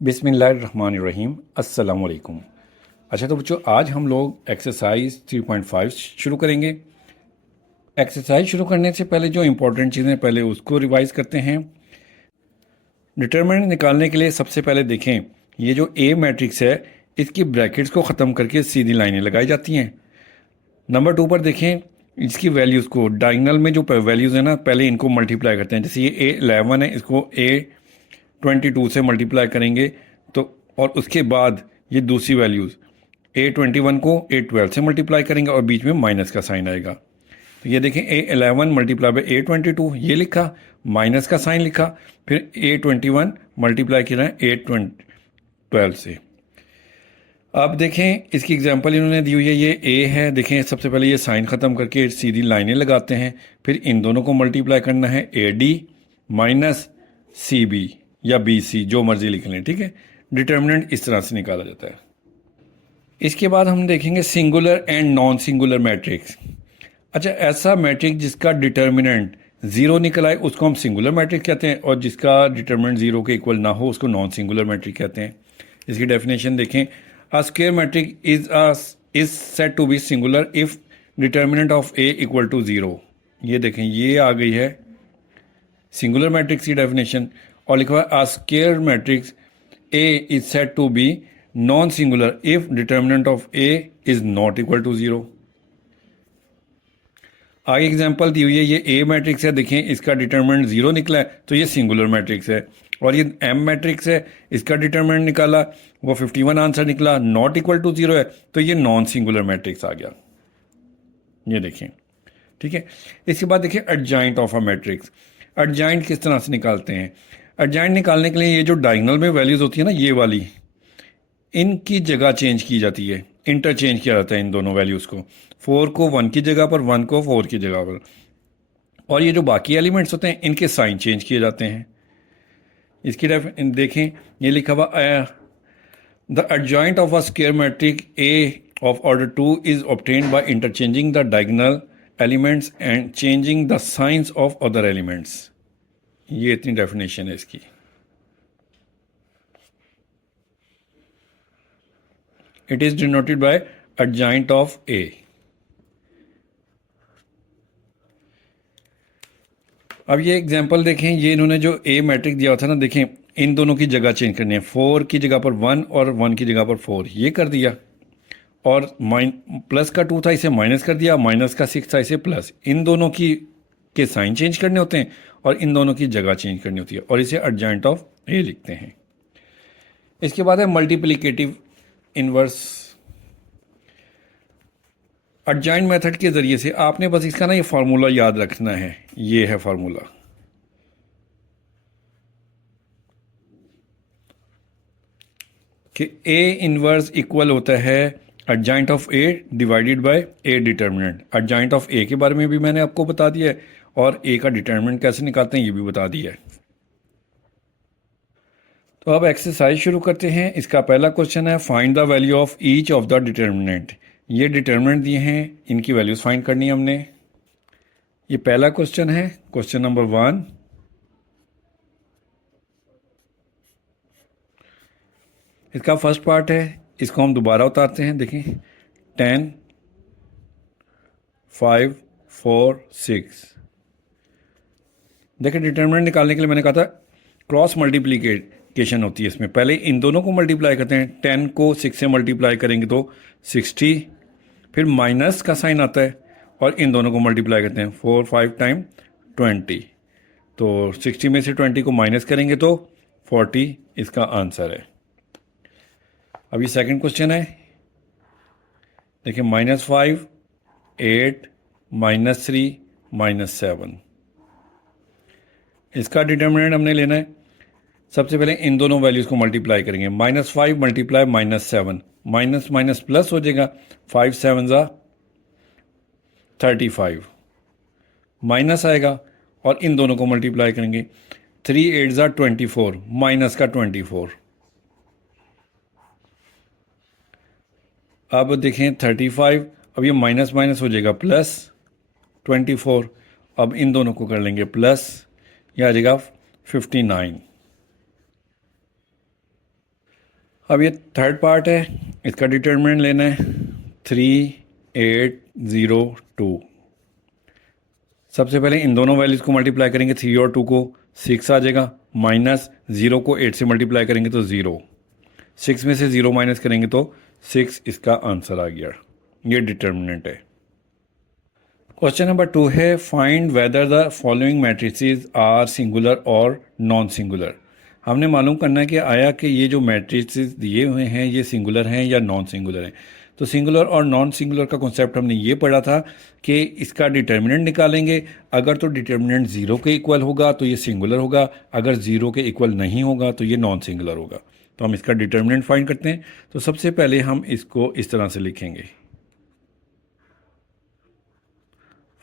बिस्मिल्लाहिर्रहमानिर्रहीम अस्सलाम वालेकुम। अच्छा तो बच्चों, आज हम लोग एक्सरसाइज 3.5 शुरू करेंगे। एक्सरसाइज शुरू करने से पहले जो इंपॉर्टेंट चीज़ें पहले उसको रिवाइज करते हैं। डिटरमिनेंट निकालने के लिए सबसे पहले देखें, ये जो ए मैट्रिक्स है इसकी ब्रैकेट्स को ख़त्म करके सीधी लाइनें लगाई जाती हैं। नंबर 2 पर देखें, इसकी वैल्यूज़ को डायगोनल में जो वैल्यूज़ है ना, पहले इनको मल्टीप्लाई करते हैं। जैसे ये A11 है, इसको A22 से मल्टीप्लाई करेंगे तो, और उसके बाद ये दूसरी वैल्यूज़ A21 को A12 से मल्टीप्लाई करेंगे और बीच में माइनस का साइन आएगा। तो ये देखें, A11 मल्टीप्लाई बाई A22 ये लिखा, माइनस का साइन लिखा, फिर A21 मल्टीप्लाई किया है A12 से। अब देखें, इसकी एग्जांपल इन्होंने दी हुई है, ये A है। देखें, सबसे पहले ये साइन ख़त्म करके सीधी लाइनें लगाते हैं, फिर इन दोनों को मल्टीप्लाई करना है AD माइनस CB या BC, जो मर्जी लिख लें, ठीक है। डिटर्मिनेंट इस तरह से निकाला जाता है। इसके बाद हम देखेंगे singular and non singular matrix. अच्छा, ऐसा मैट्रिक्स जिसका डिटर्मिनेंट ज़ीरो निकल आए उसको हम सिंगुलर मैट्रिक्स कहते हैं, और जिसका डिटर्मिनेंट ज़ीरो के इक्वल ना हो उसको नॉन सिंगुलर मैट्रिक्स कहते हैं। इसकी डेफिनेशन देखें, a square matrix is said to be singular if determinant of A equal to zero. ये देखें, ये आ गई है सिंगुलर मैट्रिक्स की डेफिनेशन। और लिखा हुआ है, a square matrix A is said to be non singular if determinant of A is not equal to zero. आगे एग्जांपल दी हुई है, ये ए मैट्रिक्स है, देखें इसका डिटर्मिनेंट ज़ीरो निकला है तो ये सिंगुलर मैट्रिक्स है। और ये एम मैट्रिक्स है, इसका डिटर्मिनेंट निकाला, वो 51 आंसर निकला, नॉट इक्वल टू ज़ीरो है, तो ये नॉन सिंगुलर मैट्रिक्स आ गया। ये देखें, ठीक है। इसके बाद देखिए adjoint of a matrix. Adjoint किस तरह से निकालते हैं? एडजॉइंट निकालने के लिए ये जो डायगोनल में वैल्यूज़ होती है ना, ये वाली, इनकी जगह चेंज की जाती है, इंटरचेंज किया जाता है इन दोनों वैल्यूज़ को। 4 को 1 की जगह पर, 1 को 4 की जगह पर। और ये जो बाकी एलिमेंट्स होते हैं इनके साइन चेंज किए जाते हैं। इसकी देखें, ये लिखा हुआ, the adjoint of a square matrix A of order 2 is obtained by interchanging the diagonal elements and changing the signs of other elements. ये इतनी डेफिनेशन है इसकी। It is denoted by adjoint of A. अब ये example देखें, ये इन्होंने जो ए मैट्रिक्स दिया था ना, देखें इन दोनों की जगह चेंज करनी है, 4 की जगह पर 1 और 1 की जगह पर 4, ये कर दिया। और प्लस का 2 था, इसे माइनस कर दिया, माइनस का 6 था, इसे प्लस। इन दोनों की के साइन चेंज करने होते हैं और इन दोनों की जगह चेंज करनी होती है, और इसे एडजॉइंट ऑफ ए लिखते हैं। इसके बाद है मल्टीप्लिकेटिव इनवर्स। एडजॉइंट मेथड के ज़रिए से आपने बस इसका ना ये फार्मूला याद रखना है। ये है फार्मूला, कि ए इनवर्स इक्वल होता है adjoint of A divided by A determinant. Adjoint of A के बारे में भी मैंने आपको बता दिया है, और ए का डिटर्मिनेंट कैसे निकालते हैं ये भी बता दिया है। तो अब एक्सरसाइज शुरू करते हैं। इसका पहला क्वेश्चन है, find the value of each of the determinant. ये डिटर्मिनेंट दिए हैं, इनकी वैल्यूज फाइंड करनी है हमने। ये पहला क्वेश्चन है, क्वेश्चन नंबर 1। इसका फर्स्ट पार्ट है, इसको हम दोबारा उतारते हैं। देखें, 10 5 4 6। देखिए, डिटर्मिनेंट निकालने के लिए मैंने कहा था क्रॉस मल्टीप्लिकेशन होती है इसमें। पहले इन दोनों को मल्टीप्लाई करते हैं, 10 को 6 से मल्टीप्लाई करेंगे तो 60, फिर माइनस का साइन आता है, और इन दोनों को मल्टीप्लाई करते हैं, 4 5 टाइम 20। तो 60 में से 20 को माइनस करेंगे तो 40 इसका आंसर है। अब ये सेकंड क्वेश्चन है, देखिए, -5 8 -3 -7। इसका डिटर्मिनेंट हमने लेना है। सबसे पहले इन दोनों वैल्यूज़ को मल्टीप्लाई करेंगे, -5 मल्टीप्लाई -7, माइनस माइनस प्लस हो जाएगा, 5 7 35, माइनस आएगा, और इन दोनों को मल्टीप्लाई करेंगे, 3 8 24, माइनस का 24। अब देखें 35, अब ये माइनस माइनस हो जाएगा प्लस 24। अब इन दोनों को कर लेंगे प्लस, यह आ जाएगा 59। अब ये थर्ड पार्ट है, इसका डिटर्मिनेंट लेना है 3802। सबसे पहले इन दोनों वैल्यूज़ को मल्टीप्लाई करेंगे, 3 और 2 को, 6 आ जाएगा, माइनस 0 को 8 से मल्टीप्लाई करेंगे तो 0, 6 में से 0 माइनस करेंगे तो 6 इसका आंसर आ गया। ये डिटर्मिनेंट है। क्वेश्चन नंबर 2 है, find whether the following matrices are singular और नॉन सिंगुलर। हमने मालूम करना है कि आया कि ये जो मैट्रिसेस दिए हुए हैं ये सिंगुलर हैं या नॉन सिंगुलर हैं। तो सिंगुलर और नॉन सिंगुलर का कॉन्सेप्ट हमने ये पढ़ा था कि इसका डिटर्मिनेंट निकालेंगे, अगर तो डिटर्मिनेंट 0 के इक्वल होगा तो ये सिंगुलर होगा, अगर 0 के इक्वल नहीं होगा तो ये नॉन सिंगुलर होगा। तो हम इसका डिटर्मिनेंट फाइंड करते हैं। तो सबसे पहले हम इसको इस तरह से लिखेंगे,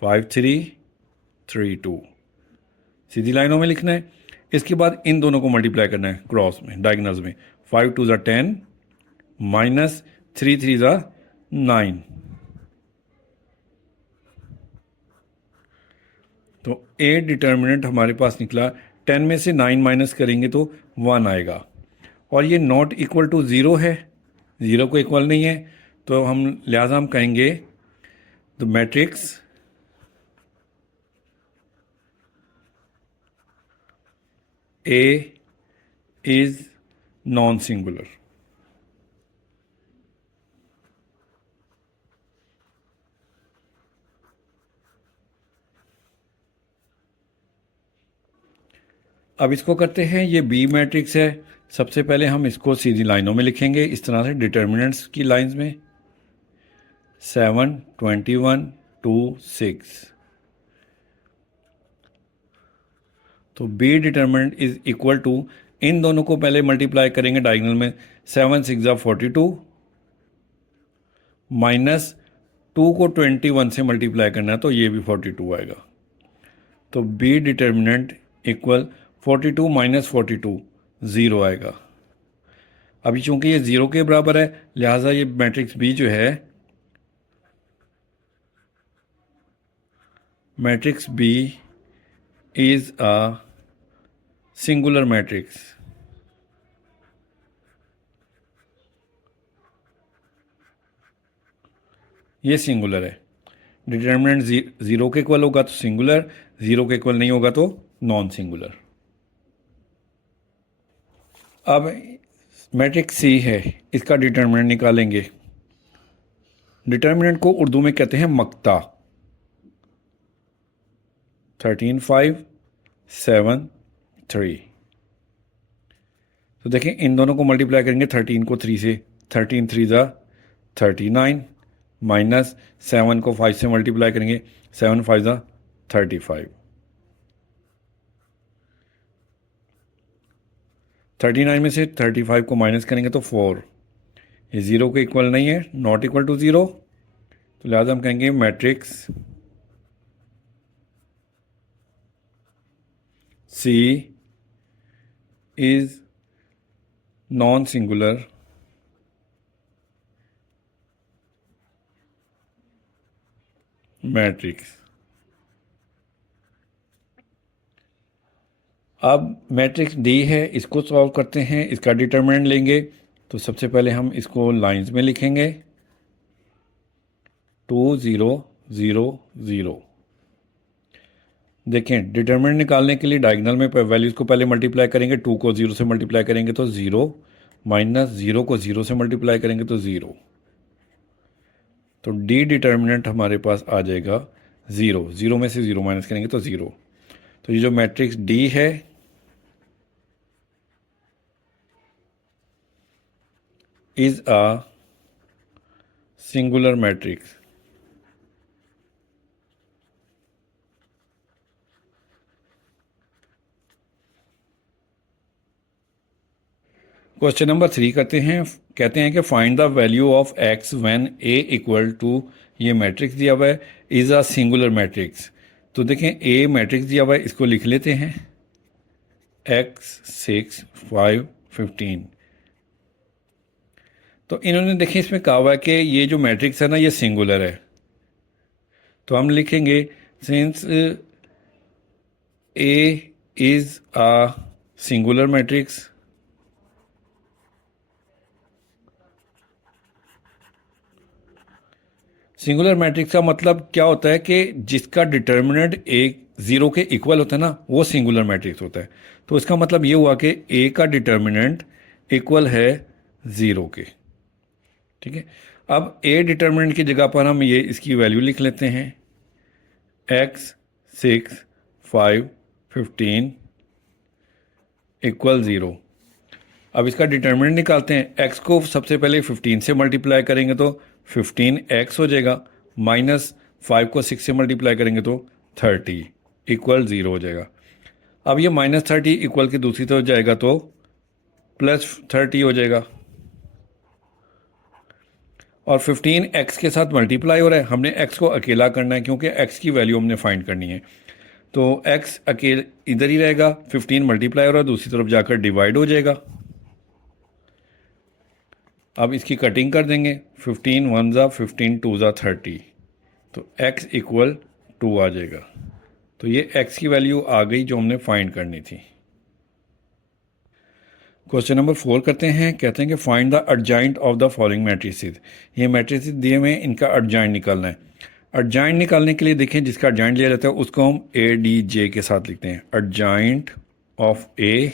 5332 सीधी लाइनों में लिखना है। इसके बाद इन दोनों को मल्टीप्लाई करना है क्रॉस में, डायगोनल्स में। 5 2 10 माइनस 3 3 9। तो ए डिटर्मिनेंट हमारे पास निकला। 10 में से 9 माइनस करेंगे तो 1 आएगा, और ये नॉट इक्वल टू 0 है, 0 को इक्वल नहीं है। तो हम लिहाजा हम कहेंगे the matrix A is non singular. अब इसको करते हैं, ये बी मैट्रिक्स है। सबसे पहले हम इसको सीधी लाइनों में लिखेंगे इस तरह से, डिटर्मिनेंट्स की लाइंस में, 7 21 2 6। तो B determinant is equal to, इन दोनों को पहले मल्टीप्लाई करेंगे डायगोनल में, 7 6 42 माइनस 2 को 21 से मल्टीप्लाई करना है तो ये भी 42 आएगा। तो बी डिटर्मिनेंट इक्वल 42 माइनस 42, 0 आएगा। अभी चूंकि ये 0 के बराबर है, लिहाजा ये मैट्रिक्स बी जो है, matrix B is a singular matrix. ये सिंगुलर है। डिटर्मिनेंट 0 के इक्वल होगा तो सिंगुलर, 0 के इक्वल नहीं होगा तो नॉन सिंगुलर। अब मैट्रिक्स सी है, इसका डिटर्मिनेंट निकालेंगे। डिटर्मिनेंट को उर्दू में कहते हैं मक्ता। 13 5 7 3। तो देखें इन दोनों को मल्टीप्लाई करेंगे 13 को 3 से, 13 3 39 माइनस 7 को 5 से मल्टीप्लाई करेंगे, 7 5 35। 39 में से 35 को माइनस करेंगे तो 4। ये 0 के इक्वल नहीं है, नॉट इक्वल टू 0। तो लिहाजा हम कहेंगे matrix C is non singular matrix. अब मैट्रिक्स डी है, इसको सॉल्व करते हैं, इसका डिटर्मिनेंट लेंगे। तो सबसे पहले हम इसको लाइंस में लिखेंगे, 2 0 0 0। देखें डिटर्मिनेंट निकालने के लिए डायगोनल में वैल्यूज़ को पहले मल्टीप्लाई करेंगे, 2 को 0 से मल्टीप्लाई करेंगे तो 0, माइनस 0 को 0 से मल्टीप्लाई करेंगे तो 0। तो डी डिटर्मिनेंट हमारे पास आ जाएगा 0, 0 में से 0 माइनस करेंगे तो 0। तो ये जो मैट्रिक्स डी है is a singular matrix. Question number 3 करते हैं। कहते हैं कि find the value of X when A equal to, ये मैट्रिक्स दिया हुआ है, इज अ सिंगुलर मैट्रिक्स। तो देखें ए मैट्रिक्स दिया हुआ है, इसको लिख लेते हैं, एक्स 6 5 15। तो इन्होंने देखें इसमें कहा हुआ है कि ये जो मैट्रिक्स है ना ये सिंगुलर है। तो हम लिखेंगे since A is a singular matrix, singular matrix का मतलब क्या होता है कि जिसका डिटर्मिनेंट एक जीरो के इक्वल होता है ना, वो सिंगुलर मैट्रिक्स होता है। तो इसका मतलब ये हुआ कि ए का डिटर्मिनेंट इक्वल है जीरो के। ठीक है, अब ए डिटर्मिनेंट की जगह पर हम ये इसकी वैल्यू लिख लेते हैं, एक्स 6 5 15 इक्वल ज़ीरो। अब इसका डिटर्मिनेंट निकालते हैं। एक्स को सबसे पहले 15 से मल्टीप्लाई करेंगे तो 15x हो जाएगा, माइनस 5 को 6 से मल्टीप्लाई करेंगे तो 30 इक्वल ज़ीरो हो जाएगा। अब ये -30 इक्वल की दूसरी तरफ जाएगा तो +30 हो जाएगा, और 15x के साथ मल्टीप्लाई हो रहा है। हमने x को अकेला करना है क्योंकि x की वैल्यू हमने फाइंड करनी है। तो x अकेले इधर ही रहेगा, 15 मल्टीप्लाई हो रहा है, दूसरी तरफ जाकर डिवाइड हो जाएगा। अब इसकी कटिंग कर देंगे, 15 1 ज़ा 15 2 ज़ा 30, तो x इक्वल 2 आ जाएगा। तो ये x की वैल्यू आ गई जो हमने फाइंड करनी थी। क्वेश्चन नंबर 4 करते हैं। कहते हैं कि find the adjoint of the following matrices. ये मैट्रिसेस दिए हुए हैं, इनका एडजॉइंट निकालना है। एडजॉइंट निकालने के लिए देखें, जिसका एडजॉइंट लिया जाता है उसको हम ए डी जे के साथ लिखते हैं। एडजॉइंट ऑफ ए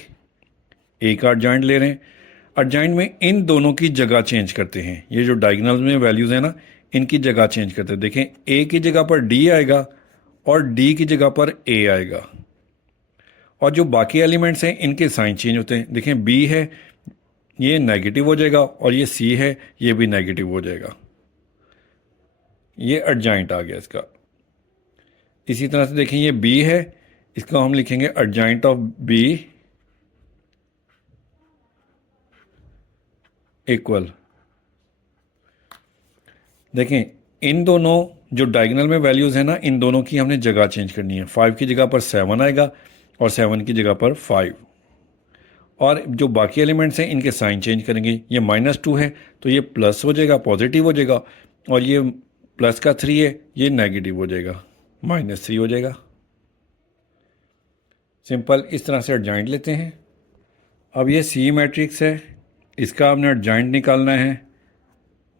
का एडजॉइंट ले रहे हैं। एडजॉइंट में इन दोनों की जगह चेंज करते हैं। ये जो डायगोनल में वैल्यूज़ हैं ना, इनकी जगह चेंज करते हैं। देखें, ए की जगह पर डी आएगा और डी की जगह पर ए आएगा, और जो बाकी एलिमेंट्स हैं इनके साइन चेंज होते हैं। देखें, बी है, ये नेगेटिव हो जाएगा, और ये सी है, ये भी नेगेटिव हो जाएगा। ये एडजॉइंट आ गया इसका। इसी तरह से देखें, ये बी है, इसको हम लिखेंगे एडजॉइंट ऑफ बी इक्वल। देखें, इन दोनों जो डायगोनल में वैल्यूज़ हैं ना, इन दोनों की हमने जगह चेंज करनी है। 5 की जगह पर 7 आएगा और 7 की जगह पर 5, और जो बाकी एलिमेंट्स हैं इनके साइन चेंज करेंगे। ये -2 है तो ये प्लस हो जाएगा, पॉजिटिव हो जाएगा, और ये प्लस का 3 है, ये नेगेटिव हो जाएगा, -3 हो जाएगा। सिंपल इस तरह से एडजॉइंट लेते हैं। अब ये सी मैट्रिक्स है, इसका हमने एडजॉइंट निकालना है।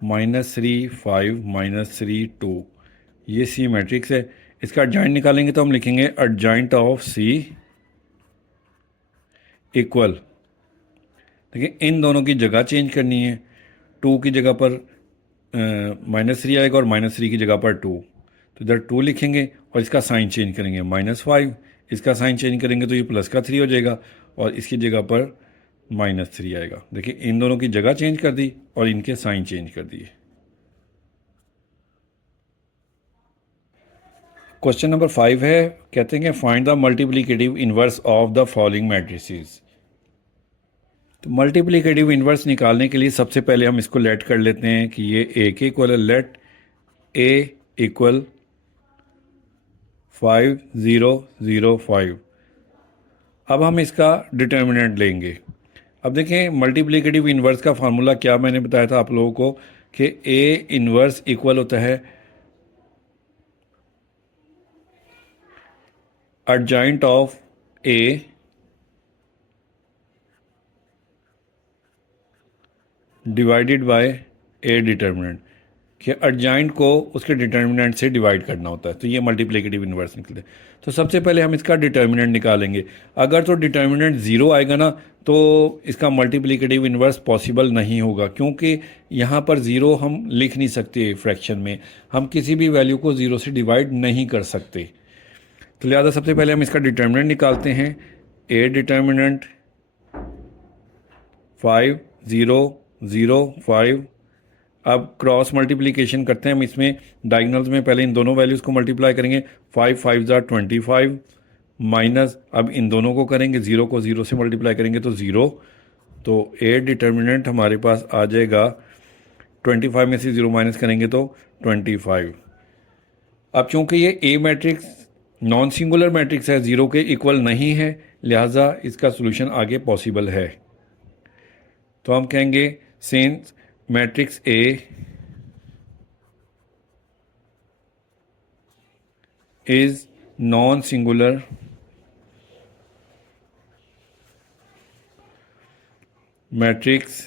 -3 5 -3 2, ये सी मैट्रिक्स है। इसका एडजॉइंट निकालेंगे तो हम लिखेंगे एडजॉइंट ऑफ सी इक्वल। देखिए, इन दोनों की जगह चेंज करनी है। 2 की जगह पर -3 आएगा और -3 की जगह पर 2, तो इधर 2 लिखेंगे और इसका साइन चेंज करेंगे, -5। इसका साइन चेंज करेंगे तो ये प्लस का 3 हो जाएगा, और इसकी जगह पर -3 आएगा। देखिए, इन दोनों की जगह चेंज कर दी और इनके साइन चेंज कर दिए। क्वेश्चन नंबर 5 है। कहते हैं कि find the multiplicative inverse of the following matrices. तो मल्टीप्लिकेटिव इनवर्स निकालने के लिए सबसे पहले हम इसको लेट कर लेते हैं कि ये ए के इक्वल है। लेट ए इक्वल 5 0 0 5। अब हम इसका डिटर्मिनेंट लेंगे। अब देखें, मल्टीप्लिकेटिव इनवर्स का फार्मूला क्या मैंने बताया था आप लोगों को कि ए इनवर्स इक्वल होता है adjoint of A divided by A determinant, कि एडजॉइंट को उसके डिटर्मिनेंट से डिवाइड करना होता है। तो ये मल्टीप्लिकेटिव इनवर्स निकलते हैं। तो सबसे पहले हम इसका डिटर्मिनेंट निकालेंगे। अगर तो डिटर्मिनेंट ज़ीरो आएगा ना, तो इसका मल्टीप्लिकेटिव इनवर्स पॉसिबल नहीं होगा, क्योंकि यहाँ पर ज़ीरो हम लिख नहीं सकते फ्रैक्शन में। हम किसी भी वैल्यू को ज़ीरो से डिवाइड नहीं कर सकते। तो लिहाजा सबसे पहले हम इसका डिटर्मिनेंट निकालते हैं। ए डिटर्मिनेंट 5 0 0 5। अब क्रॉस मल्टीप्लिकेशन करते हैं हम इसमें। डायगोनल्स में पहले इन दोनों वैल्यूज़ को मल्टीप्लाई करेंगे। 5 5 ज़ा 25, माइनस अब इन दोनों को करेंगे, 0 को 0 से मल्टीप्लाई करेंगे तो 0। तो ए डिटर्मिनेंट हमारे पास आ जाएगा, 25 में से 0 माइनस करेंगे तो 25। अब चूंकि ये ए मैट्रिक्स नॉन सिंगुलर मैट्रिक्स है, 0 के इक्वल नहीं है, लिहाजा इसका सोल्यूशन आगे पॉसिबल है। तो हम कहेंगे since matrix A is non singular matrix,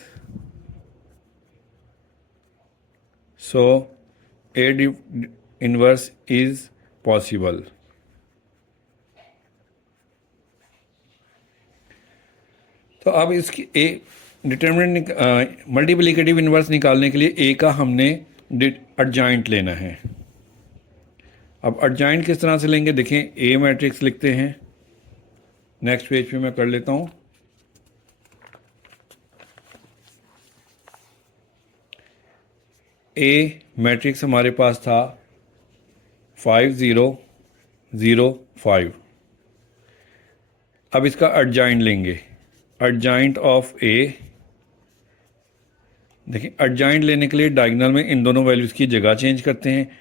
so A inverse is possible. तो अब इसकी ए डिटर्मिनेंट मल्टीप्लिकेटिव इनवर्स निकालने के लिए ए का हमने एडजॉइंट लेना है। अब एडजॉइंट किस तरह से लेंगे, देखें ए मैट्रिक्स लिखते हैं, नेक्स्ट पेज पे मैं कर लेता हूं। ए मैट्रिक्स हमारे पास था 5 0 0 5। अब इसका एडजॉइंट लेंगे, एडजॉइंट ऑफ ए। देखिए एडजॉइंट लेने के लिए डायगोनल में इन दोनों वैल्यूज़ की जगह चेंज करते हैं।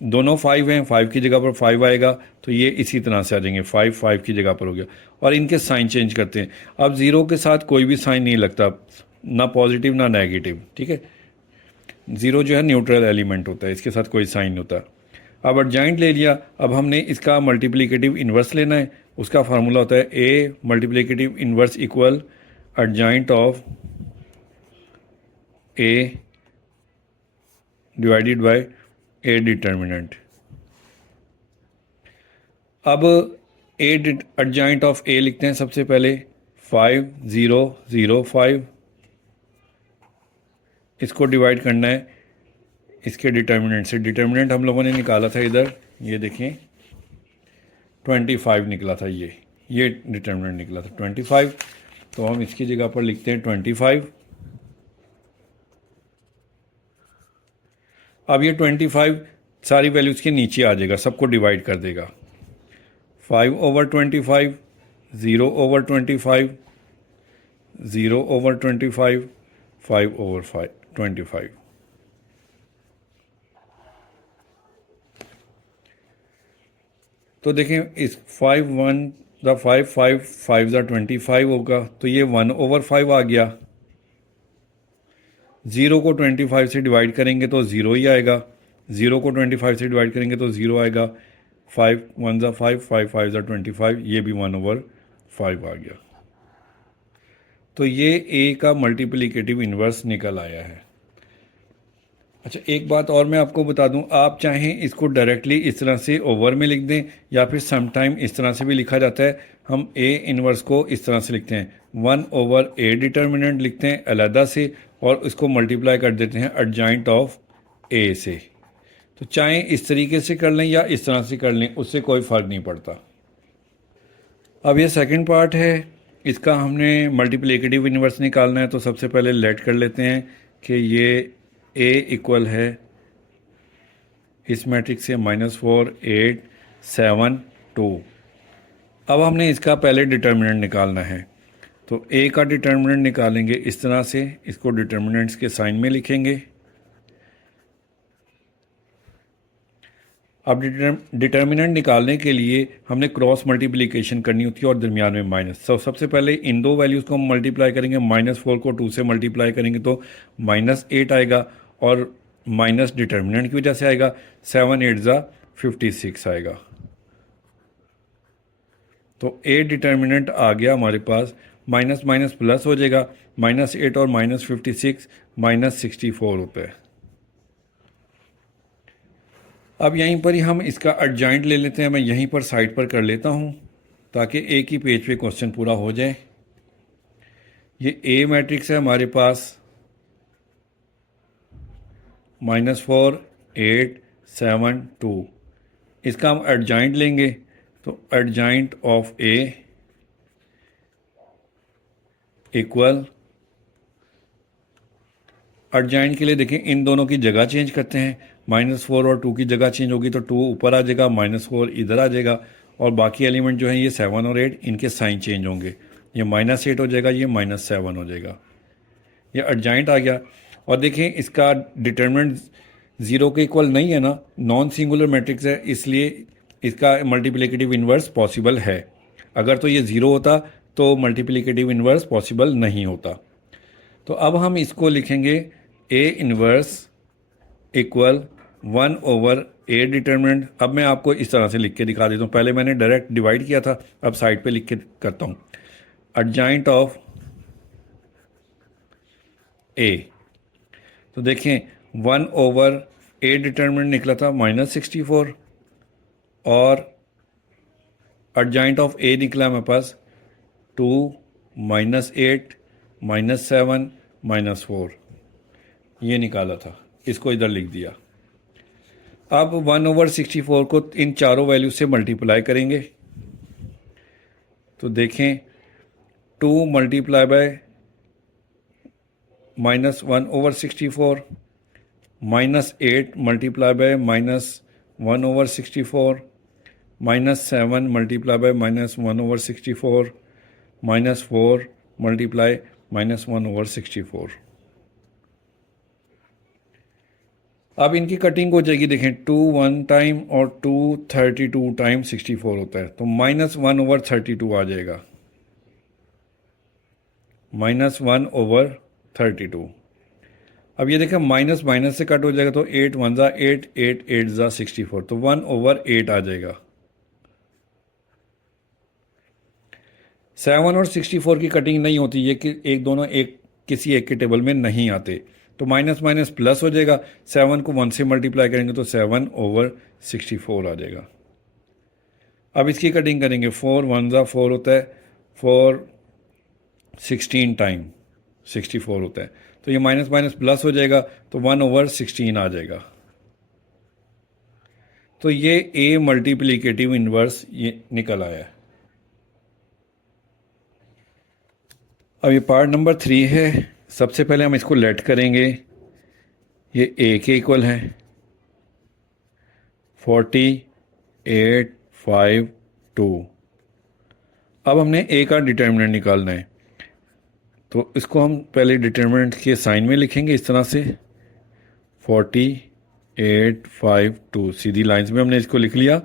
दोनों 5 हैं, 5 की जगह पर 5 आएगा तो ये इसी तरह से आ जाएंगे, 5 5 की जगह पर हो गया। और इनके साइन चेंज करते हैं। अब ज़ीरो के साथ कोई भी साइन नहीं लगता, ना पॉजिटिव ना नेगेटिव, ठीक है। ज़ीरो जो है न्यूट्रल एलिमेंट होता है, इसके साथ कोई साइन नहीं होता। अब एडजॉइंट ले लिया, अब हमने इसका मल्टीप्लिकेटिव इन्वर्स लेना है। उसका फार्मूला होता है A multiplicative inverse equal adjoint of A divided by A determinant. अब ए एडजॉइंट ऑफ ए लिखते हैं सबसे पहले 5 0 0 5। इसको डिवाइड करना है इसके डिटर्मिनेंट से। डिटर्मिनेंट हम लोगों ने निकाला था इधर, ये देखें 25 निकला था, ये डिटर्मिनेंट निकला था 25। तो हम इसकी जगह पर लिखते हैं 25। अब ये 25 सारी वैल्यूज़ के नीचे आ जाएगा, सबको डिवाइड कर देगा। 5/25, 0/25, 0/25, 5/25। तो देखें इस 5 1 ज़ा 5 5 5 ज़ा 25 होगा, तो ये 1/5 आ गया। 0 को 25 से डिवाइड करेंगे तो 0 ही आएगा, 0 को 25 से डिवाइड करेंगे तो 0 आएगा। 5 1 ज़ा 5 5 5 ज़ा 25, ये भी 1/5 आ गया। तो ये ए का मल्टीप्लिकेटिव इन्वर्स निकल आया है। अच्छा एक बात और मैं आपको बता दूं, आप चाहें इसको डायरेक्टली इस तरह से ओवर में लिख दें या फिर समटाइम इस तरह से भी लिखा जाता है। हम ए इन्वर्स को इस तरह से लिखते हैं, 1/a डिटर्मिनेंट लिखते हैं अलहदा से और इसको मल्टीप्लाई कर देते हैं एडजॉइंट ऑफ ए से। तो चाहे इस तरीके से कर लें या इस तरह से कर लें, उससे कोई फ़र्क नहीं पड़ता। अब ये सेकंड पार्ट है, इसका हमने मल्टीप्लिकेटिव इन्वर्स निकालना है। तो सबसे पहले लेट कर लेते हैं कि ये ए इक्वल है इस मैट्रिक्स से -4 8 7 2। अब हमने इसका पहले डिटर्मिनेंट निकालना है। तो ए का डिटर्मिनेंट निकालेंगे इस तरह से, इसको डिटर्मिनेंट्स के साइन में लिखेंगे। अब डिटर्मिनेंट निकालने के लिए हमने क्रॉस मल्टीप्लिकेशन करनी होती है और दरमियान में माइनस। सबसे पहले इन दो वैल्यूज़ को हम मल्टीप्लाई करेंगे, -4 को 2 से मल्टीप्लाई करेंगे तो -8 आएगा और माइनस डिटर्मिनेंट की वजह से आएगा। 7 8 ज़ा 56 आएगा। तो ए डिटर्मिनेंट आ गया हमारे पास, माइनस माइनस प्लस हो जाएगा, -8 और -56 -64 होता है। अब यहीं पर ही हम इसका एडजॉइंट ले लेते हैं। मैं यहीं पर साइड पर कर लेता हूं ताकि एक ही पेज पे क्वेश्चन पूरा हो जाए। ये ए मैट्रिक्स है हमारे पास, -4 8 7 2। इसका हम एडजॉइंट लेंगे तो adjoint of A equal, adjoint के लिए देखें इन दोनों की जगह चेंज करते हैं। -4 और 2 की जगह चेंज होगी तो 2 ऊपर आ जाएगा, -4 इधर आ जाएगा और बाकी एलिमेंट जो हैं ये 7 और 8 इनके साइन चेंज होंगे। ये -8 हो जाएगा, ये -7 हो जाएगा। ये एडजॉइंट आ गया। और देखें इसका डिटर्मिनेंट 0 के इक्वल नहीं है ना, नॉन सिंगुलर मैट्रिक्स है, इसलिए इसका मल्टीप्लिकेटिव इन्वर्स पॉसिबल है। अगर तो ये 0 होता तो मल्टीप्लिकेटिव इन्वर्स पॉसिबल नहीं होता। तो अब हम इसको लिखेंगे ए इन्वर्स इक्वल 1/a डिटर्मिनेंट। अब मैं आपको इस तरह से लिख के दिखा देता हूँ। पहले मैंने डायरेक्ट डिवाइड किया था, अब साइड पे लिख के करता हूँ। एडजॉइंट ऑफ ए, तो देखें 1/a ए डिटर्मिनेंट निकला था -64 और एडजॉइंट ऑफ ए निकला हमारे पास 2 -8 -7 -4, ये निकाला था, इसको इधर लिख दिया। अब 1/64 को इन चारों वैल्यू से मल्टीप्लाई करेंगे तो देखें 2 multiply by -1/64 -8 multiply by -1/64 -7 multiply by -1/64 -4 multiply -1/64। अब इनकी कटिंग हो जाएगी, देखें 2 1 टाइम और 2 32 टाइम 64 होता है, तो -1/32 आ जाएगा, -1/32। अब ये देखें माइनस माइनस से कट हो जाएगा तो 8 1 ज़ा 8 8 8 ज़ा 64, तो 1/8 आ जाएगा। 7 और 64 की कटिंग नहीं होती, ये कि एक दोनों एक किसी एक के टेबल में नहीं आते, तो माइनस माइनस प्लस हो जाएगा। 7 को 1 से मल्टीप्लाई करेंगे तो 7/64 आ जाएगा। अब इसकी कटिंग करेंगे, 4 1 ज़ा 4 होता है, 4 16 टाइम 64 होता है, तो ये माइनस माइनस प्लस हो जाएगा, तो 1/16 आ जाएगा। तो ये ए मल्टीप्लिकेटिव इन्वर्स ये निकल आया। अब ये पार्ट नंबर 3 है। सबसे पहले हम इसको लेट करेंगे, ये ए के इक्वल है 48 5 2। अब हमने ए का डिटर्मिनेंट निकालना है, तो इसको हम पहले डिटर्मिनेंट के साइन में लिखेंगे इस तरह से 48 5 2, सीधी लाइंस में हमने इसको लिख लिया।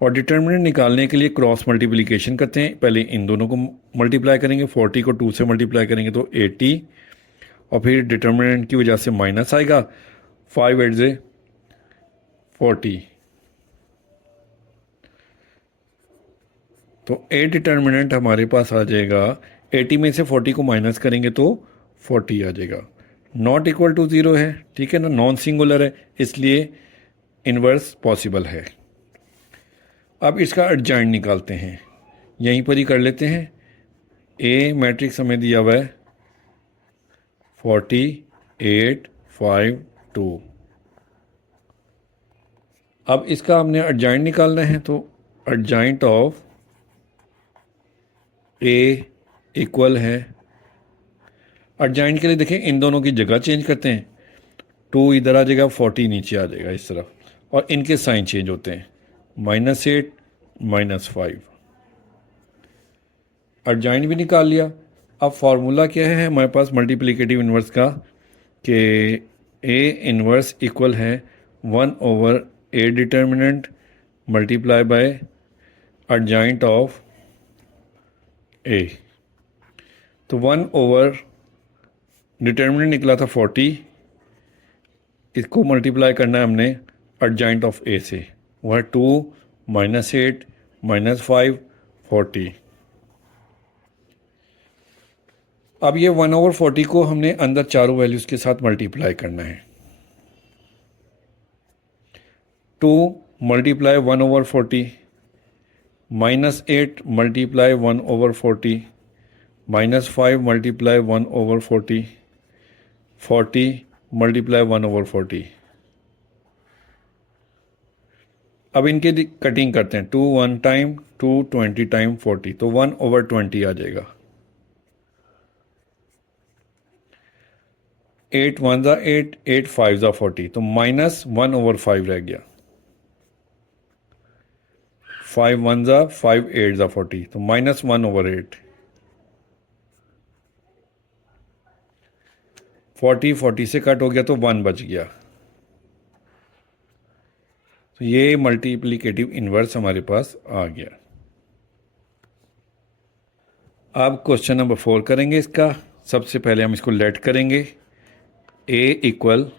और डिटर्मिनेंट निकालने के लिए क्रॉस मल्टीप्लिकेशन करते हैं, पहले इन दोनों को मल्टीप्लाई करेंगे, 40 को 2 से मल्टीप्लाई करेंगे तो 80, और फिर डिटर्मिनेंट की वजह से माइनस आएगा, 5 8 से 40, तो ए डिटर्मिनेंट हमारे पास आ जाएगा 80 में से 40 को माइनस करेंगे तो 40 आ जाएगा। नॉट इक्वल टू 0 है, ठीक है ना, नॉन सिंगुलर है, इसलिए इन्वर्स पॉसिबल है। अब इसका एडजॉइंट निकालते हैं, यहीं पर ही कर लेते हैं। ए मैट्रिक्स हमें दिया हुआ है 48 5 2। अब इसका हमने एडजॉइंट निकालना है, तो एडजॉइंट ऑफ ए इक्वल है, एडजॉइंट के लिए देखें इन दोनों की जगह चेंज करते हैं, 2 इधर आ जाएगा, 40 नीचे आ जाएगा इस तरफ, और इनके साइन चेंज होते हैं, -8 -5। एडजॉइंट भी निकाल लिया। अब फार्मूला क्या है हमारे पास मल्टीप्लिकेटिव इन्वर्स का, कि ए इन्वर्स इक्वल है 1/a determinant multiply by adjoint of A. तो 1 डिटर्मिनेंट निकला था 40, इसको मल्टीप्लाई करना है हमने एडजॉइंट ऑफ ए से, वह 2 -8 -5 40। अब ये 1/40 को हमने अंदर चारों वैल्यूज़ के साथ मल्टीप्लाई करना है। 2 मल्टीप्लाई 1/40, -8 मल्टीप्लाई 1/40, -5 मल्टीप्लाई 1/40, 40 मल्टीप्लाई 1/40। अब इनके कटिंग करते हैं, 2 1 टाइम 2 20 टाइम 40, तो 1/20 आ जाएगा। 8 1 ज़ा 8 8 5 ज़ा 40, तो -1/5 रह गया। 5 1 ज़ा 5 8 ज़ा 40, तो -1/8। 40 से कट हो गया तो 1 बच गया। तो ये मल्टीप्लिकेटिव इन्वर्स हमारे पास आ गया। अब क्वेश्चन नंबर 4 करेंगे इसका। सबसे पहले हम इसको लेट करेंगे, a इक्वल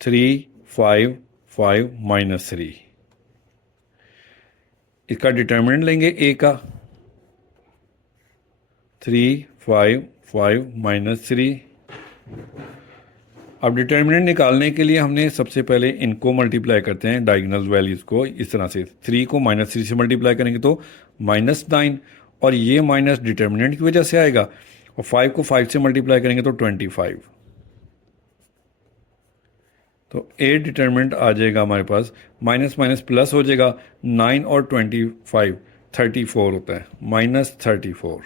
3 5 5 -3। इसका डिटर्मिनेंट लेंगे a का, 3 5 5 -3, अब डिटर्मिनेंट निकालने के लिए हमने सबसे पहले इनको मल्टीप्लाई करते हैं, डायगोनल वैल्यूज़ को इस तरह से। 3 को -3 से मल्टीप्लाई करेंगे तो -9, और ये माइनस डिटर्मिनेंट की वजह से आएगा, और 5 को 5 से मल्टीप्लाई करेंगे तो 25। तो ए डिटर्मिनेंट आ जाएगा हमारे पास, माइनस माइनस प्लस हो जाएगा, 9 और 25 34 होता है, -34।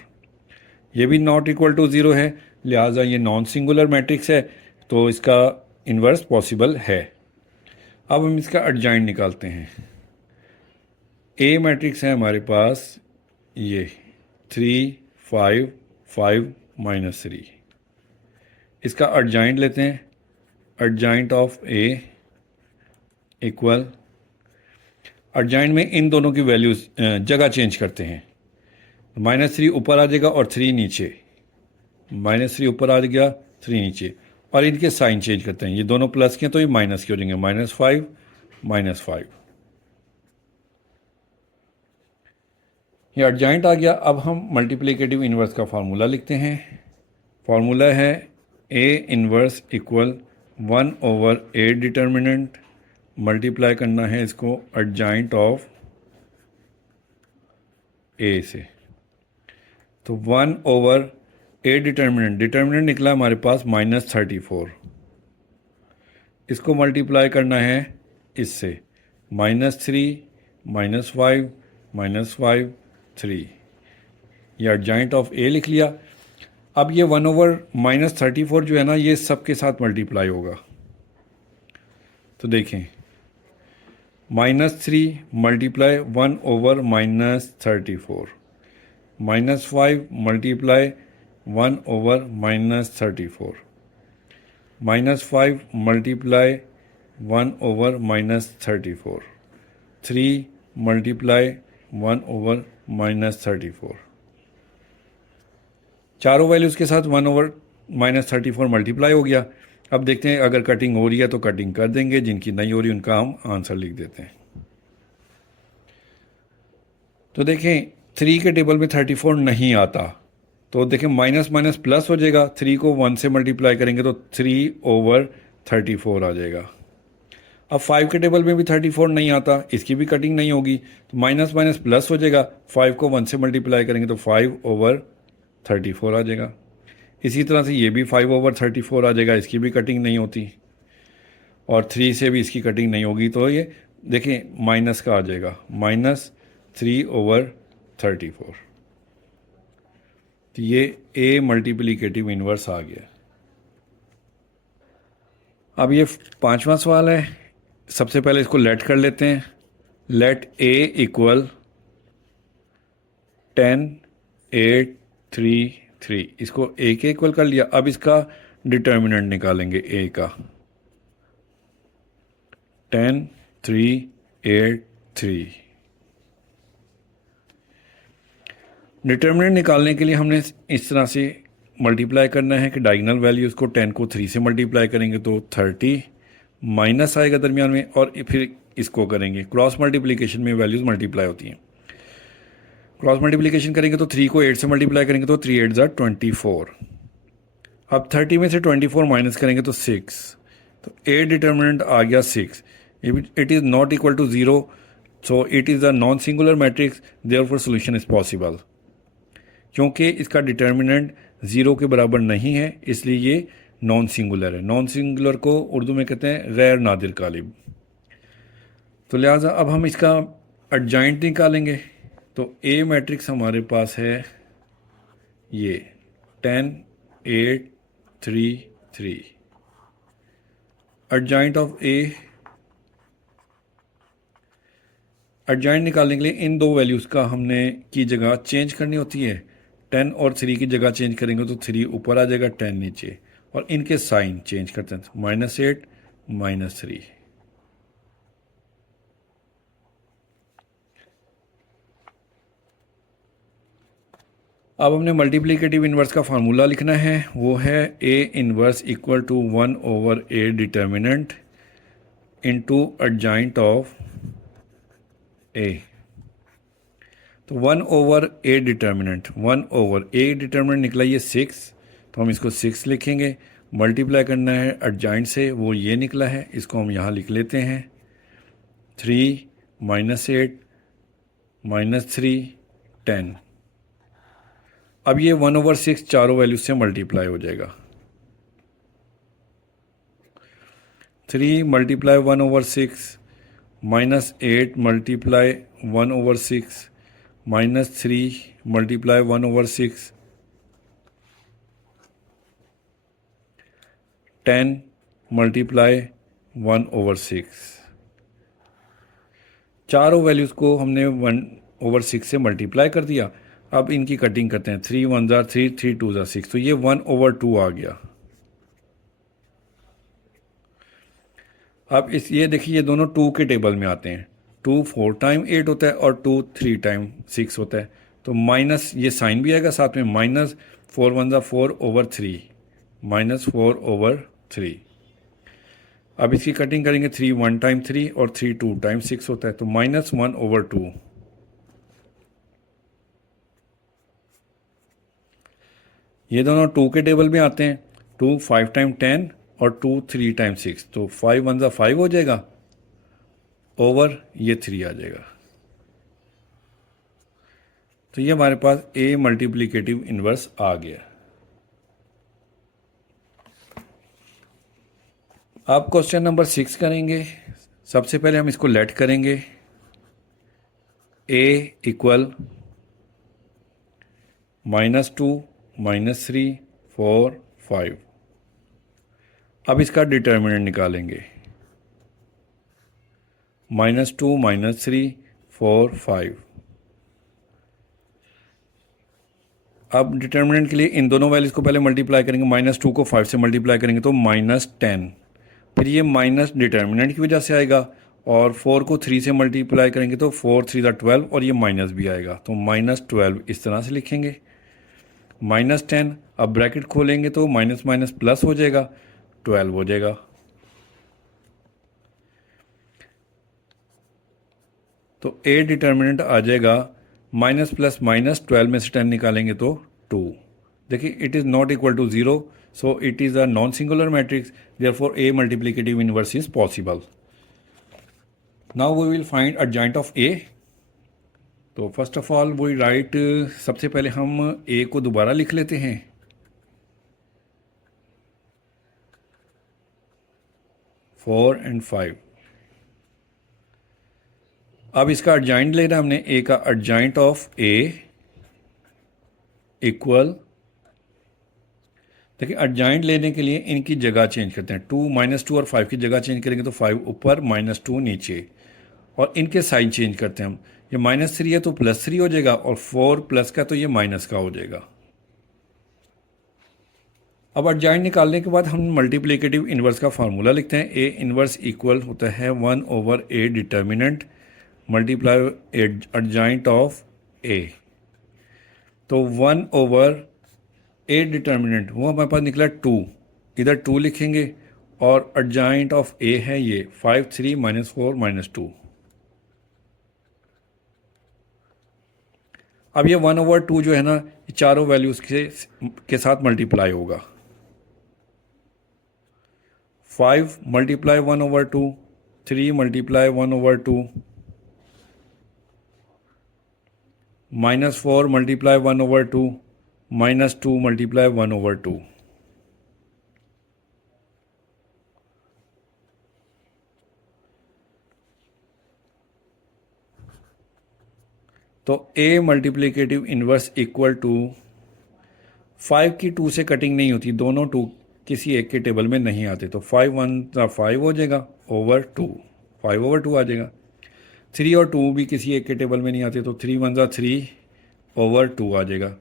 ये भी नॉट इक्वल टू 0 है, लिहाजा ये नॉन सिंगुलर मैट्रिक्स है, तो इसका इन्वर्स पॉसिबल है। अब हम इसका एडजॉइंट निकालते हैं। ए मैट्रिक्स है हमारे पास ये 3 5 5 -3। इसका एडजॉइंट लेते हैं, adjoint of A equal, adjoint में इन दोनों की वैल्यूज जगह चेंज करते हैं। -3 ऊपर आ जाएगा और 3 नीचे, -3 ऊपर आ गया 3 नीचे, और इनके साइन चेंज करते हैं। ये दोनों प्लस के हैं तो ये माइनस के हो जाएंगे, -5 -5। ये एडजॉइंट आ गया। अब हम मल्टीप्लिकेटिव इन्वर्स का फार्मूला लिखते हैं। फार्मूला है A inverse equal 1/a determinant, multiply करना है इसको एडजॉइंट ऑफ ए से, तो 1/a डिटर्मिनेंट, डिटर्मिनेंट निकला हमारे पास -34। इसको मल्टीप्लाई करना है इससे, -3 -5 -5 3। ये एडजॉइंट ऑफ ए लिख लिया। अब ये 1/-34 जो है ना, ये सबके साथ मल्टीप्लाई होगा। तो देखें, -3 मल्टीप्लाई 1/-34, -5 मल्टीप्लाई 1/-34, -5 मल्टीप्लाई 1/-34, 3 मल्टीप्लाई 1/-34। चारों वैल्यूज़ के साथ 1/-34 मल्टीप्लाई हो गया। अब देखते हैं अगर कटिंग हो रही है तो कटिंग कर देंगे, जिनकी नहीं हो रही उनका हम आंसर लिख देते हैं। तो देखें 3 के टेबल में 34 नहीं आता, तो देखें माइनस माइनस प्लस हो जाएगा। 3 को 1 से मल्टीप्लाई करेंगे तो 3/34 आ जाएगा। अब 5 के टेबल में भी 34 नहीं आता, इसकी भी कटिंग नहीं होगी, तो माइनस माइनस प्लस हो जाएगा। 5 को 1 से मल्टीप्लाई करेंगे तो 5/34 आ जाएगा। इसी तरह से ये भी 5/34 आ जाएगा, इसकी भी कटिंग नहीं होती, और 3 से भी इसकी कटिंग नहीं होगी, तो ये देखें माइनस का आ जाएगा, -3/34। तो ये ए मल्टीप्लिकेटिव इन्वर्स आ गया। अब ये 5वां सवाल है। सबसे पहले इसको लेट कर लेते हैं। लेट ए इक्वल 10 8 3 3। इसको ए के इक्वल कर लिया। अब इसका डिटर्मिनेंट निकालेंगे ए का, 10 3 8 3। डिटर्मिनेंट निकालने के लिए हमने इस तरह से मल्टीप्लाई करना है कि डायगोनल वैल्यूज़ को 10 को 3 से मल्टीप्लाई करेंगे तो 30, माइनस आएगा दरमियान में, और फिर इसको करेंगे क्रॉस मल्टीप्लिकेशन में वैल्यूज़ मल्टीप्लाई होती हैं। क्रॉस मल्टीप्लिकेशन करेंगे तो 3 को 8 से मल्टीप्लाई करेंगे तो 3 8 ज़ा 24। अब 30 में से 24 माइनस करेंगे तो 6, तो ए डिटर्मिनेंट आ गया 6। It is not equal to 0, so it is a non singular matrix, therefore solution is possible. क्योंकि इसका डिटर्मिनेंट 0 के बराबर नहीं है, इसलिए ये नॉन सिंगुलर है। नॉन सिंगुलर को उर्दू में कहते हैं गैर नादिर कालिब। तो लिहाजा अब हम इसका एडजॉइंट निकालेंगे। तो ए मैट्रिक्स हमारे पास है ये 10 8 3 3। एडजॉइंट ऑफ ए, एडजॉइंट निकालने के लिए इन दो वैल्यूज़ का हमने की जगह चेंज करनी होती है। 10 और 3 की जगह चेंज करेंगे तो 3 ऊपर आ जाएगा, 10 नीचे, और इनके साइन चेंज करते हैं, -8 -3। अब हमने मल्टीप्लिकेटिव इन्वर्स का फार्मूला लिखना है। वो है A inverse equal to 1/a determinant into adjoint of A. तो 1/a डिटर्मिनेंट, 1/a डिटर्मिनेंट निकला ये 6, तो हम इसको 6 लिखेंगे, मल्टीप्लाई करना है एडजॉइंट से, वो ये निकला है, इसको हम यहाँ लिख लेते हैं 3 -8 -3 10। अब ये 1/6 चारों वैल्यूज से मल्टीप्लाई हो जाएगा। 3 × 1/6 -8 × 1/6 -3 × 1/6 10 × 1/6। चारों वैल्यूज़ को हमने 1/6 से मल्टीप्लाई कर दिया। अब इनकी कटिंग करते हैं, 3 1 ज़ा 3 3 2 ज़ा 6, तो ये 1/2 आ गया। अब ये देखिए, ये दोनों 2 के टेबल में आते हैं। 2 4 टाइम 8 होता है और 2 3 टाइम 6 होता है, तो माइनस ये साइन भी आएगा साथ में, -4 1 ज़ा 4/3 -4/3। अब इसकी कटिंग करेंगे, 3 1 टाइम 3 और 3 2 टाइम 6 होता है, तो -1/2। ये दोनों 2 के टेबल में आते हैं। 2 5 टाइम 10 और 2 3 टाइम 6, तो 5 1 ज़ा 5 हो जाएगा, ओवर ये 3 आ जाएगा। तो ये हमारे पास ए मल्टीप्लिकेटिव इन्वर्स आ गया। अब क्वेश्चन नंबर 6 करेंगे। सबसे पहले हम इसको लेट करेंगे, a इक्वल -2 -3 4 5। अब इसका डिटर्मिनेंट निकालेंगे, -2 -3 4 5। अब डिटर्मिनेंट के लिए इन दोनों वैल्यूज़ को पहले मल्टीप्लाई करेंगे, -2 को 5 से मल्टीप्लाई करेंगे तो -10, फिर ये माइनस डिटर्मिनेंट की वजह से आएगा, और 4 को 3 से मल्टीप्लाई करेंगे तो 4 3 ज़ा 12, और ये माइनस भी आएगा, तो -12 इस तरह से लिखेंगे। -10, अब ब्रैकेट खोलेंगे तो माइनस माइनस प्लस हो जाएगा, 12 हो जाएगा। तो ए डिटर्मिनेंट आ जाएगा -+-12 में से 10 निकालेंगे तो 2। देखिए, it is not equal to 0, so it is a non-singular matrix, therefore A multiplicative inverse is possible. Now we will find adjoint of A. तो first of all we write, सबसे पहले हम A को दोबारा लिख लेते हैं, फोर एंड 5। अब इसका adjoint लेना हमने, A का adjoint of A इक्वल, देखिए एडजॉइंट लेने के लिए इनकी जगह चेंज करते हैं, 2 -2 और 5 की जगह चेंज करेंगे तो 5 ऊपर -2 नीचे, और इनके साइन चेंज करते हैं हम। ये -3 है तो +3 हो जाएगा, और 4 प्लस का तो ये माइनस का हो जाएगा। अब एडजॉइंट निकालने के बाद हम मल्टीप्लिकेटिव इन्वर्स का फार्मूला लिखते हैं। ए इन्वर्स इक्वल होता है 1/A determinant multiply adjoint of A. तो 1/A डिटर्मिनेंट वो हमारे पास निकला 2, इधर 2 लिखेंगे, और एडजॉइंट ऑफ ए है ये 5 3 -4 -2। अब ये 1/2 जो है ना, ये चारों वैल्यूज के साथ मल्टीप्लाई होगा। 5 × 1/2, 3 × 1/2, -4 × 1/2, -2 × 1/2। तो A multiplicative inverse equal to 5 की 2 से कटिंग नहीं होती, दोनों 2 किसी एक के टेबल में नहीं आते, तो 5 1 ज़ा 5 हो जाएगा /2, 5/2 आ जाएगा। 3 और 2 भी किसी एक के टेबल में नहीं आते, तो 3 1 ज़ा 3/2 आ जाएगा।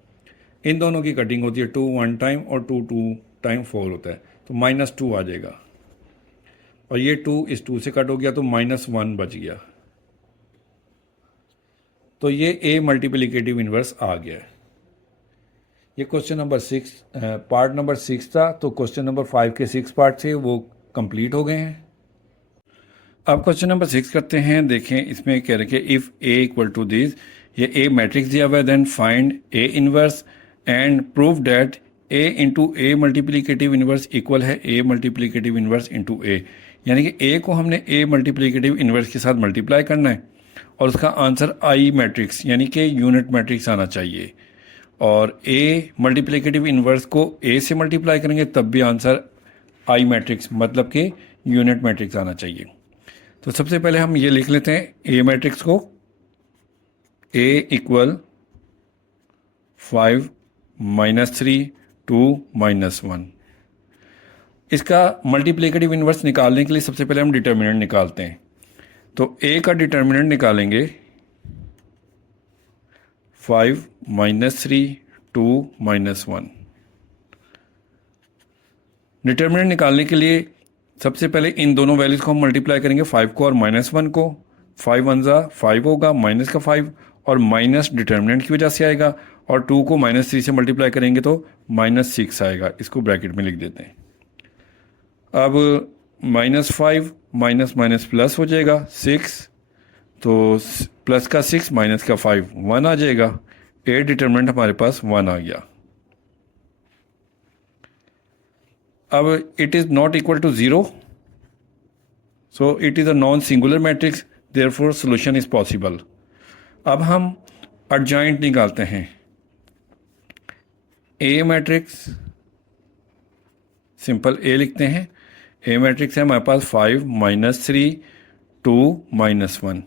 इन दोनों की कटिंग होती है, 2 1 टाइम और 2 2 टाइम 4 होता है, तो -2 आ जाएगा, और ये 2 इस 2 से कट हो गया तो -1 बच गया। तो ये A मल्टीप्लिकेटिव इन्वर्स आ गया है। ये क्वेश्चन नंबर 6 पार्ट नंबर 6 था, तो क्वेश्चन नंबर 5 के 6 पार्ट थे वो कंप्लीट हो गए हैं। अब क्वेश्चन नंबर 6 करते हैं। देखें, इसमें कह रखे if A equal to this, ये A मैट्रिक्स दिया हुआ है, then find A inverse and prove that A into A multiplicative inverse equal है A multiplicative inverse into A, यानी कि ए को हमने ए मल्टीप्लीकेटिव इन्वर्स के साथ मल्टीप्लाई करना है और उसका आंसर आई मैट्रिक्स यानी कि यूनिट मैट्रिक्स आना चाहिए। और ए मल्टीप्लीकेटिव इन्वर्स को ए से मल्टीप्लाई करेंगे तब भी आंसर आई मैट्रिक्स मतलब कि यूनिट मैट्रिक्स आना चाहिए। तो सबसे पहले हम ये लिख लेते हैं ए मैट्रिक्स को, ए इक्वल 5 -3 2 -1। इसका मल्टीप्लिकेटिव इन्वर्स निकालने के लिए सबसे पहले हम डिटर्मिनेंट निकालते हैं। तो ए का डिटर्मिनेंट निकालेंगे 5 -3 2 -1। डिटर्मिनेंट निकालने के लिए सबसे पहले इन दोनों वैल्यूज़ को हम मल्टीप्लाई करेंगे, 5 को और -1 को। 5 1 जा 5 होगा, माइनस का 5 और माइनस डिटर्मिनेंट की वजह से आएगा, और 2 को -3 से मल्टीप्लाई करेंगे तो -6 आएगा। इसको ब्रैकेट में लिख देते हैं। अब -5 माइनस माइनस प्लस हो जाएगा 6, तो प्लस का 6 माइनस का 5 1 आ जाएगा। ए डिटर्मिनेंट हमारे पास 1 आ गया। अब it is not equal to 0, so it is a non singular matrix, therefore solution is possible. अब हम एडजॉइंट निकालते हैं। ए मैट्रिक्स, सिंपल ए लिखते हैं। ए मैट्रिक्स है हमारे पास 5 -3 2 -1।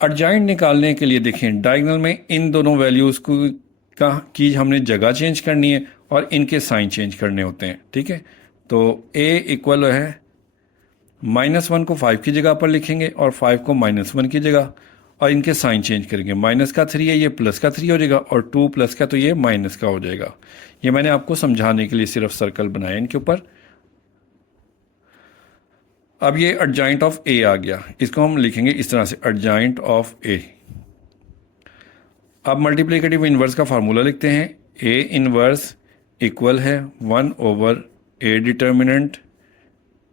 एडजॉइंट निकालने के लिए देखें डायगोनल में इन दोनों वैल्यूज़ की हमने जगह चेंज करनी है और इनके साइन चेंज करने होते हैं, ठीक है। तो ए इक्वल है -1 को 5 की जगह पर लिखेंगे और 5 को -1 की जगह, और इनके साइन चेंज करेंगे। माइनस का 3 है, ये प्लस का 3 हो जाएगा, और 2 प्लस का तो ये माइनस का हो जाएगा। ये मैंने आपको समझाने के लिए सिर्फ सर्कल बनाया इनके ऊपर। अब ये एडजॉइंट ऑफ ए आ गया, इसको हम लिखेंगे इस तरह से, एडजॉइंट ऑफ ए। अब मल्टीप्लिकेटिव इन्वर्स का फार्मूला लिखते हैं। ए इन्वर्स इक्वल है 1 / A determinant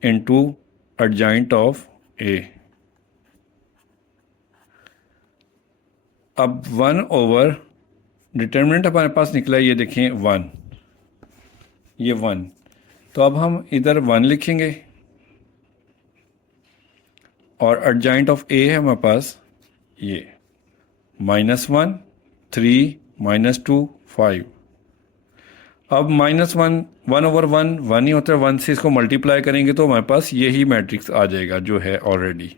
into adjoint of A. अब 1 / डिटर्मिनेंट हमारे पास निकला, ये देखें 1, ये 1, तो अब हम इधर 1 लिखेंगे और एडजॉइंट ऑफ ए है हमारे पास ये -1 3 -2 5। अब -1 1/1 1 ही होता है, 1 से इसको मल्टीप्लाई करेंगे तो हमारे पास यही मैट्रिक्स आ जाएगा जो है ऑलरेडी।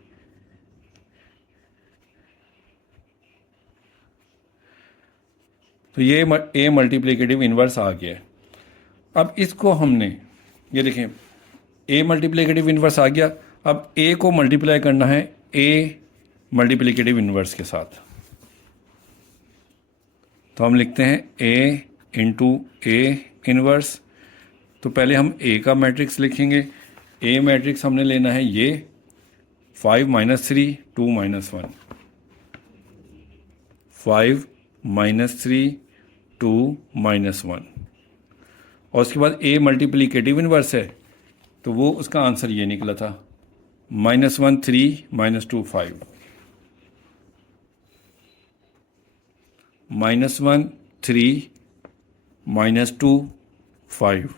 तो ये ए मल्टीप्लिकेटिव इन्वर्स आ गया है। अब इसको हमने, ये देखें ए मल्टीप्लिकेटिव इन्वर्स आ गया। अब ए को मल्टीप्लाई करना है ए मल्टीप्लिकेटिव इन्वर्स के साथ, तो हम लिखते हैं ए इंटू ए इन्वर्स। तो पहले हम ए का मैट्रिक्स लिखेंगे। ए मैट्रिक्स हमने लेना है ये 5 -3 2 -1, 5 -3 2 -1, और उसके बाद ए मल्टीप्लिकेटिव इन्वर्स है तो वो उसका आंसर ये निकला था -1 3 -2 5, -1 3 -2 5।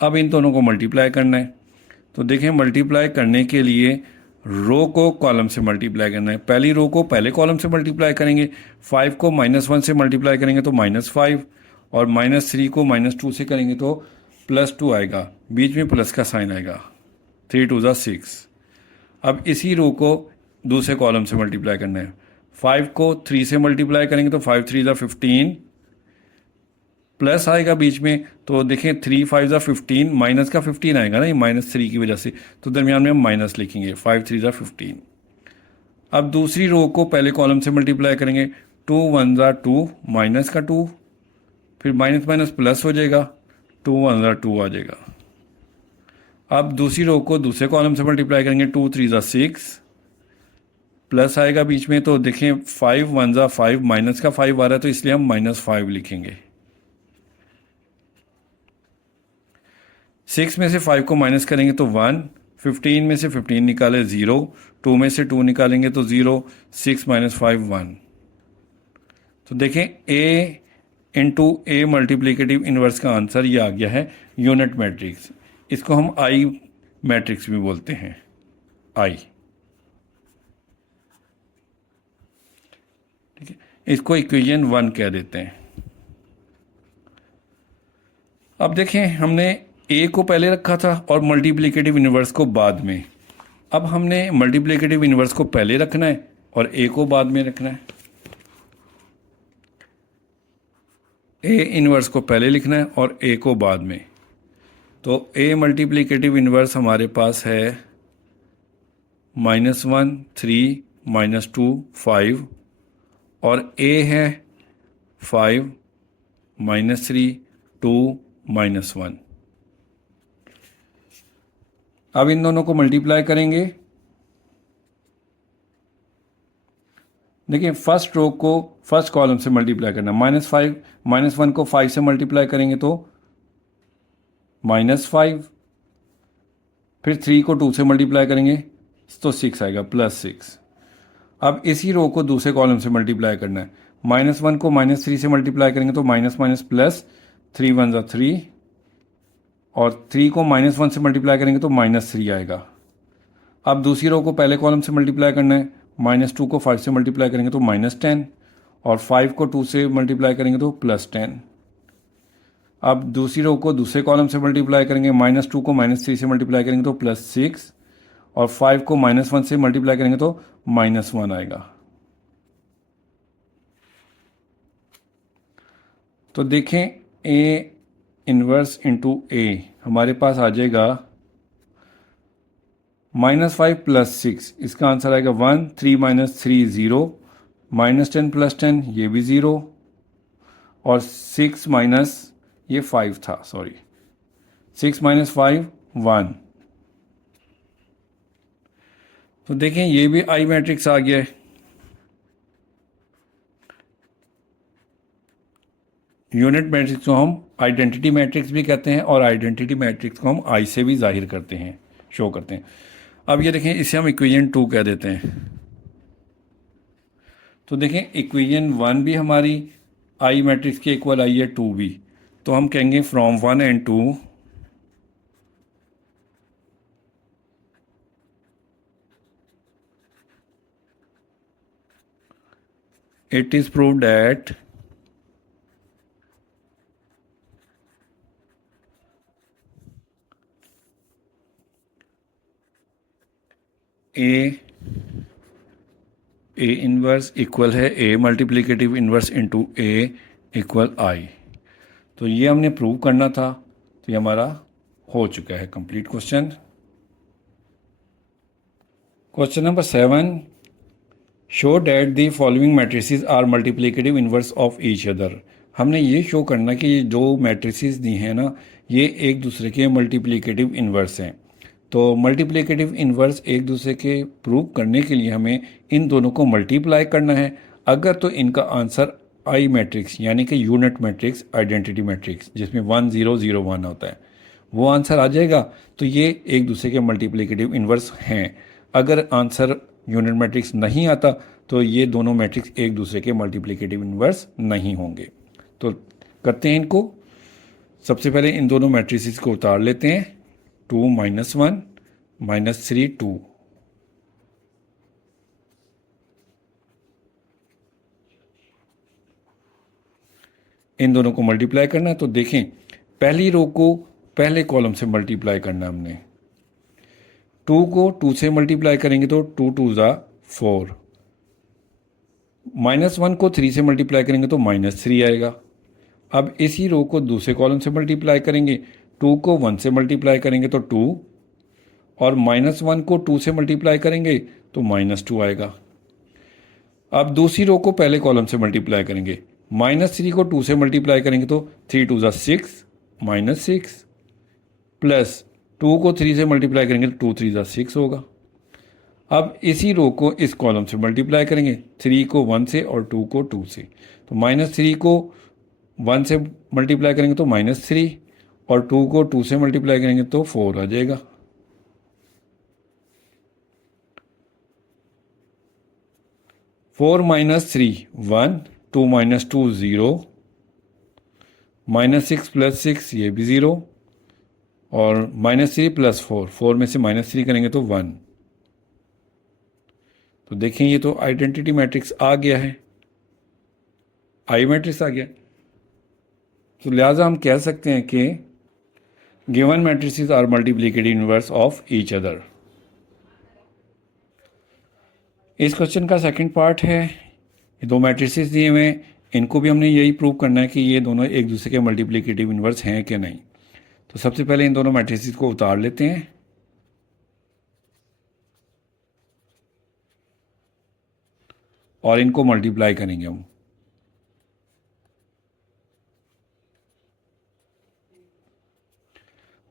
अब इन दोनों को मल्टीप्लाई करना है। तो देखें मल्टीप्लाई करने के लिए रो को कॉलम से मल्टीप्लाई करना है। पहली रो को पहले कॉलम से मल्टीप्लाई करेंगे, 5 को -1 से मल्टीप्लाई करेंगे तो -5, और -3 को -2 से करेंगे तो +2 आएगा, बीच में प्लस का साइन आएगा, 3 2 6। अब इसी रो को दूसरे कॉलम से मल्टीप्लाई करना है। 5 को 3 से मल्टीप्लाई करेंगे तो 5 3 15, प्लस आएगा बीच में, तो देखें 3 5 15, माइनस का 15 आएगा ना, ये -3 की वजह से, तो दरमियान में हम माइनस लिखेंगे, 5 3 15। अब दूसरी रो को पहले कॉलम से मल्टीप्लाई करेंगे, 2 1 2, माइनस का 2, फिर माइनस माइनस प्लस हो जाएगा, 2 1 2 आ जाएगा। अब दूसरी रो को दूसरे कॉलम से मल्टीप्लाई करेंगे, 2 3 6, प्लस आएगा बीच में, तो देखें 5 1 5, माइनस का 5 आ रहा है तो इसलिए हम -5 लिखेंगे। 6 में से 5 को माइनस करेंगे तो 1, 15 में से 15 निकाले 0, 2 में से 2 निकालेंगे तो 0, 6 - 5 1। तो देखें ए इनटू ए मल्टीप्लिकेटिव इन्वर्स का आंसर ये आ गया है यूनिट मैट्रिक्स। इसको हम आई मैट्रिक्स भी बोलते हैं, आई। ठीक है, इसको इक्वेशन 1 कह देते हैं। अब देखें, हमने ए को पहले रखा था और मल्टीप्लिकेटिव इन्वर्स को बाद में। अब हमने मल्टीप्लिकेटिव इन्वर्स को पहले रखना है और ए को बाद में रखना है। ए इन्वर्स को पहले लिखना है और ए को बाद में। तो ए मल्टीप्लिकेटिव इन्वर्स हमारे पास है -1 3 -2 5 और ए है 5 -3 2 -1। अब इन दोनों को मल्टीप्लाई करेंगे। देखिए, फर्स्ट रो को फर्स्ट कॉलम से मल्टीप्लाई करना, -5 -1 को 5 से मल्टीप्लाई करेंगे तो -5, फिर 3 को 2 से मल्टीप्लाई करेंगे तो 6 आएगा, +6। अब इसी रो को दूसरे कॉलम से मल्टीप्लाई करना है। -1 को -3 से मल्टीप्लाई करेंगे तो माइनस माइनस प्लस, 3 1 ज़ा 3, और 3 को -1 से मल्टीप्लाई करेंगे तो -3 आएगा। अब दूसरी रो को पहले कॉलम से मल्टीप्लाई करना है। -2 को 5 से मल्टीप्लाई करेंगे तो -10, और 5 को 2 से मल्टीप्लाई करेंगे तो +10। अब दूसरी रो को दूसरे कॉलम से मल्टीप्लाई करेंगे। -2 को -3 से मल्टीप्लाई करेंगे तो +6, और 5 को -1 से मल्टीप्लाई करेंगे तो -1 आएगा। तो देखें, ए इन्वर्स इंटू ए हमारे पास आ जाएगा -5 + 6, इसका आंसर आएगा 1, 3 - 3 0, -10 + 10 ये भी 0, और 6 माइनस ये 5 था, सॉरी, 6 - 5 1। तो देखें, ये भी आई मैट्रिक्स आ गया है। यूनिट मैट्रिक्स को हम आइडेंटिटी मैट्रिक्स भी कहते हैं, और आइडेंटिटी मैट्रिक्स को हम आई से भी जाहिर करते हैं, शो करते हैं। अब ये देखें, इसे हम इक्वेशन 2 कह देते हैं। तो देखें, इक्वेशन 1 भी हमारी आई मैट्रिक्स के इक्वल आई है, 2 भी। तो हम कहेंगे from 1 and 2 it is proved that A inverse equal है A multiplicative inverse into A equal आई। तो ये हमने प्रूव करना था, तो ये हमारा हो चुका है complete question. Question number 7, show that the following matrices are multiplicative inverse of each other. हमने ये शो करना कि ये जो मैट्रिसेस दी हैं ना, ये एक दूसरे के मल्टीप्लिकेटिव इन्वर्स हैं। तो मल्टीप्लिकेटिव इन्वर्स एक दूसरे के प्रूव करने के लिए हमें इन दोनों को मल्टीप्लाई करना है। अगर तो इनका आंसर आई मैट्रिक्स यानी कि यूनिट मैट्रिक्स, आइडेंटिटी मैट्रिक्स जिसमें 1 0 0 1 होता है, वो आंसर आ जाएगा, तो ये एक दूसरे के मल्टीप्लिकेटिव इन्वर्स हैं। अगर आंसर यूनिट मैट्रिक्स नहीं आता तो ये दोनों मैट्रिक्स एक दूसरे के मल्टीप्लिकेटिव इन्वर्स नहीं होंगे। तो करते हैं इनको। सबसे पहले इन दोनों मैट्रिसेस को उतार लेते हैं। 2 - 1 -3 2। इन दोनों को मल्टीप्लाई करना है। तो देखें, पहली रो को पहले कॉलम से मल्टीप्लाई करना है हमने। 2 को 2 से मल्टीप्लाई करेंगे तो 2 2 ज़ा 4, -1 को 3 से मल्टीप्लाई करेंगे तो -3 आएगा। अब इसी रो को दूसरे कॉलम से मल्टीप्लाई करेंगे। 2 को 1 से मल्टीप्लाई करेंगे तो 2, और -1 को 2 से मल्टीप्लाई करेंगे तो -2 आएगा। अब दूसरी रो को पहले कॉलम से मल्टीप्लाई करेंगे। -3 को 2 से मल्टीप्लाई करेंगे तो 3 2 ज़ा 6 -6, प्लस 2 को 3 से मल्टीप्लाई करेंगे तो 2 3 ज़ा 6 होगा। अब इसी रो को इस कॉलम से मल्टीप्लाई करेंगे, 3 को 1 से और 2 को 2 से। तो -3 को 1 से मल्टीप्लाई करेंगे तो -3, और 2 को 2 से मल्टीप्लाई करेंगे तो 4 आ जाएगा। 4 - 3 1, 2 - 2 0, -6 + 6 ये भी 0, और -3 + 4, 4 में से -3 करेंगे तो 1। तो देखें ये तो आइडेंटिटी मैट्रिक्स आ गया है, आई मैट्रिक्स आ गया। तो लिहाजा हम कह सकते हैं कि given matrices are multiplicative inverse of each other. इस क्वेश्चन का सेकंड पार्ट है, ये दो मैट्रिसेस दिए हुए हैं, इनको भी हमने यही प्रूव करना है कि ये दोनों एक दूसरे के मल्टीप्लिकेटिव इनवर्स हैं कि नहीं। तो सबसे पहले इन दोनों मैट्रिसेस को उतार लेते हैं। और इनको मल्टीप्लाई करेंगे हम।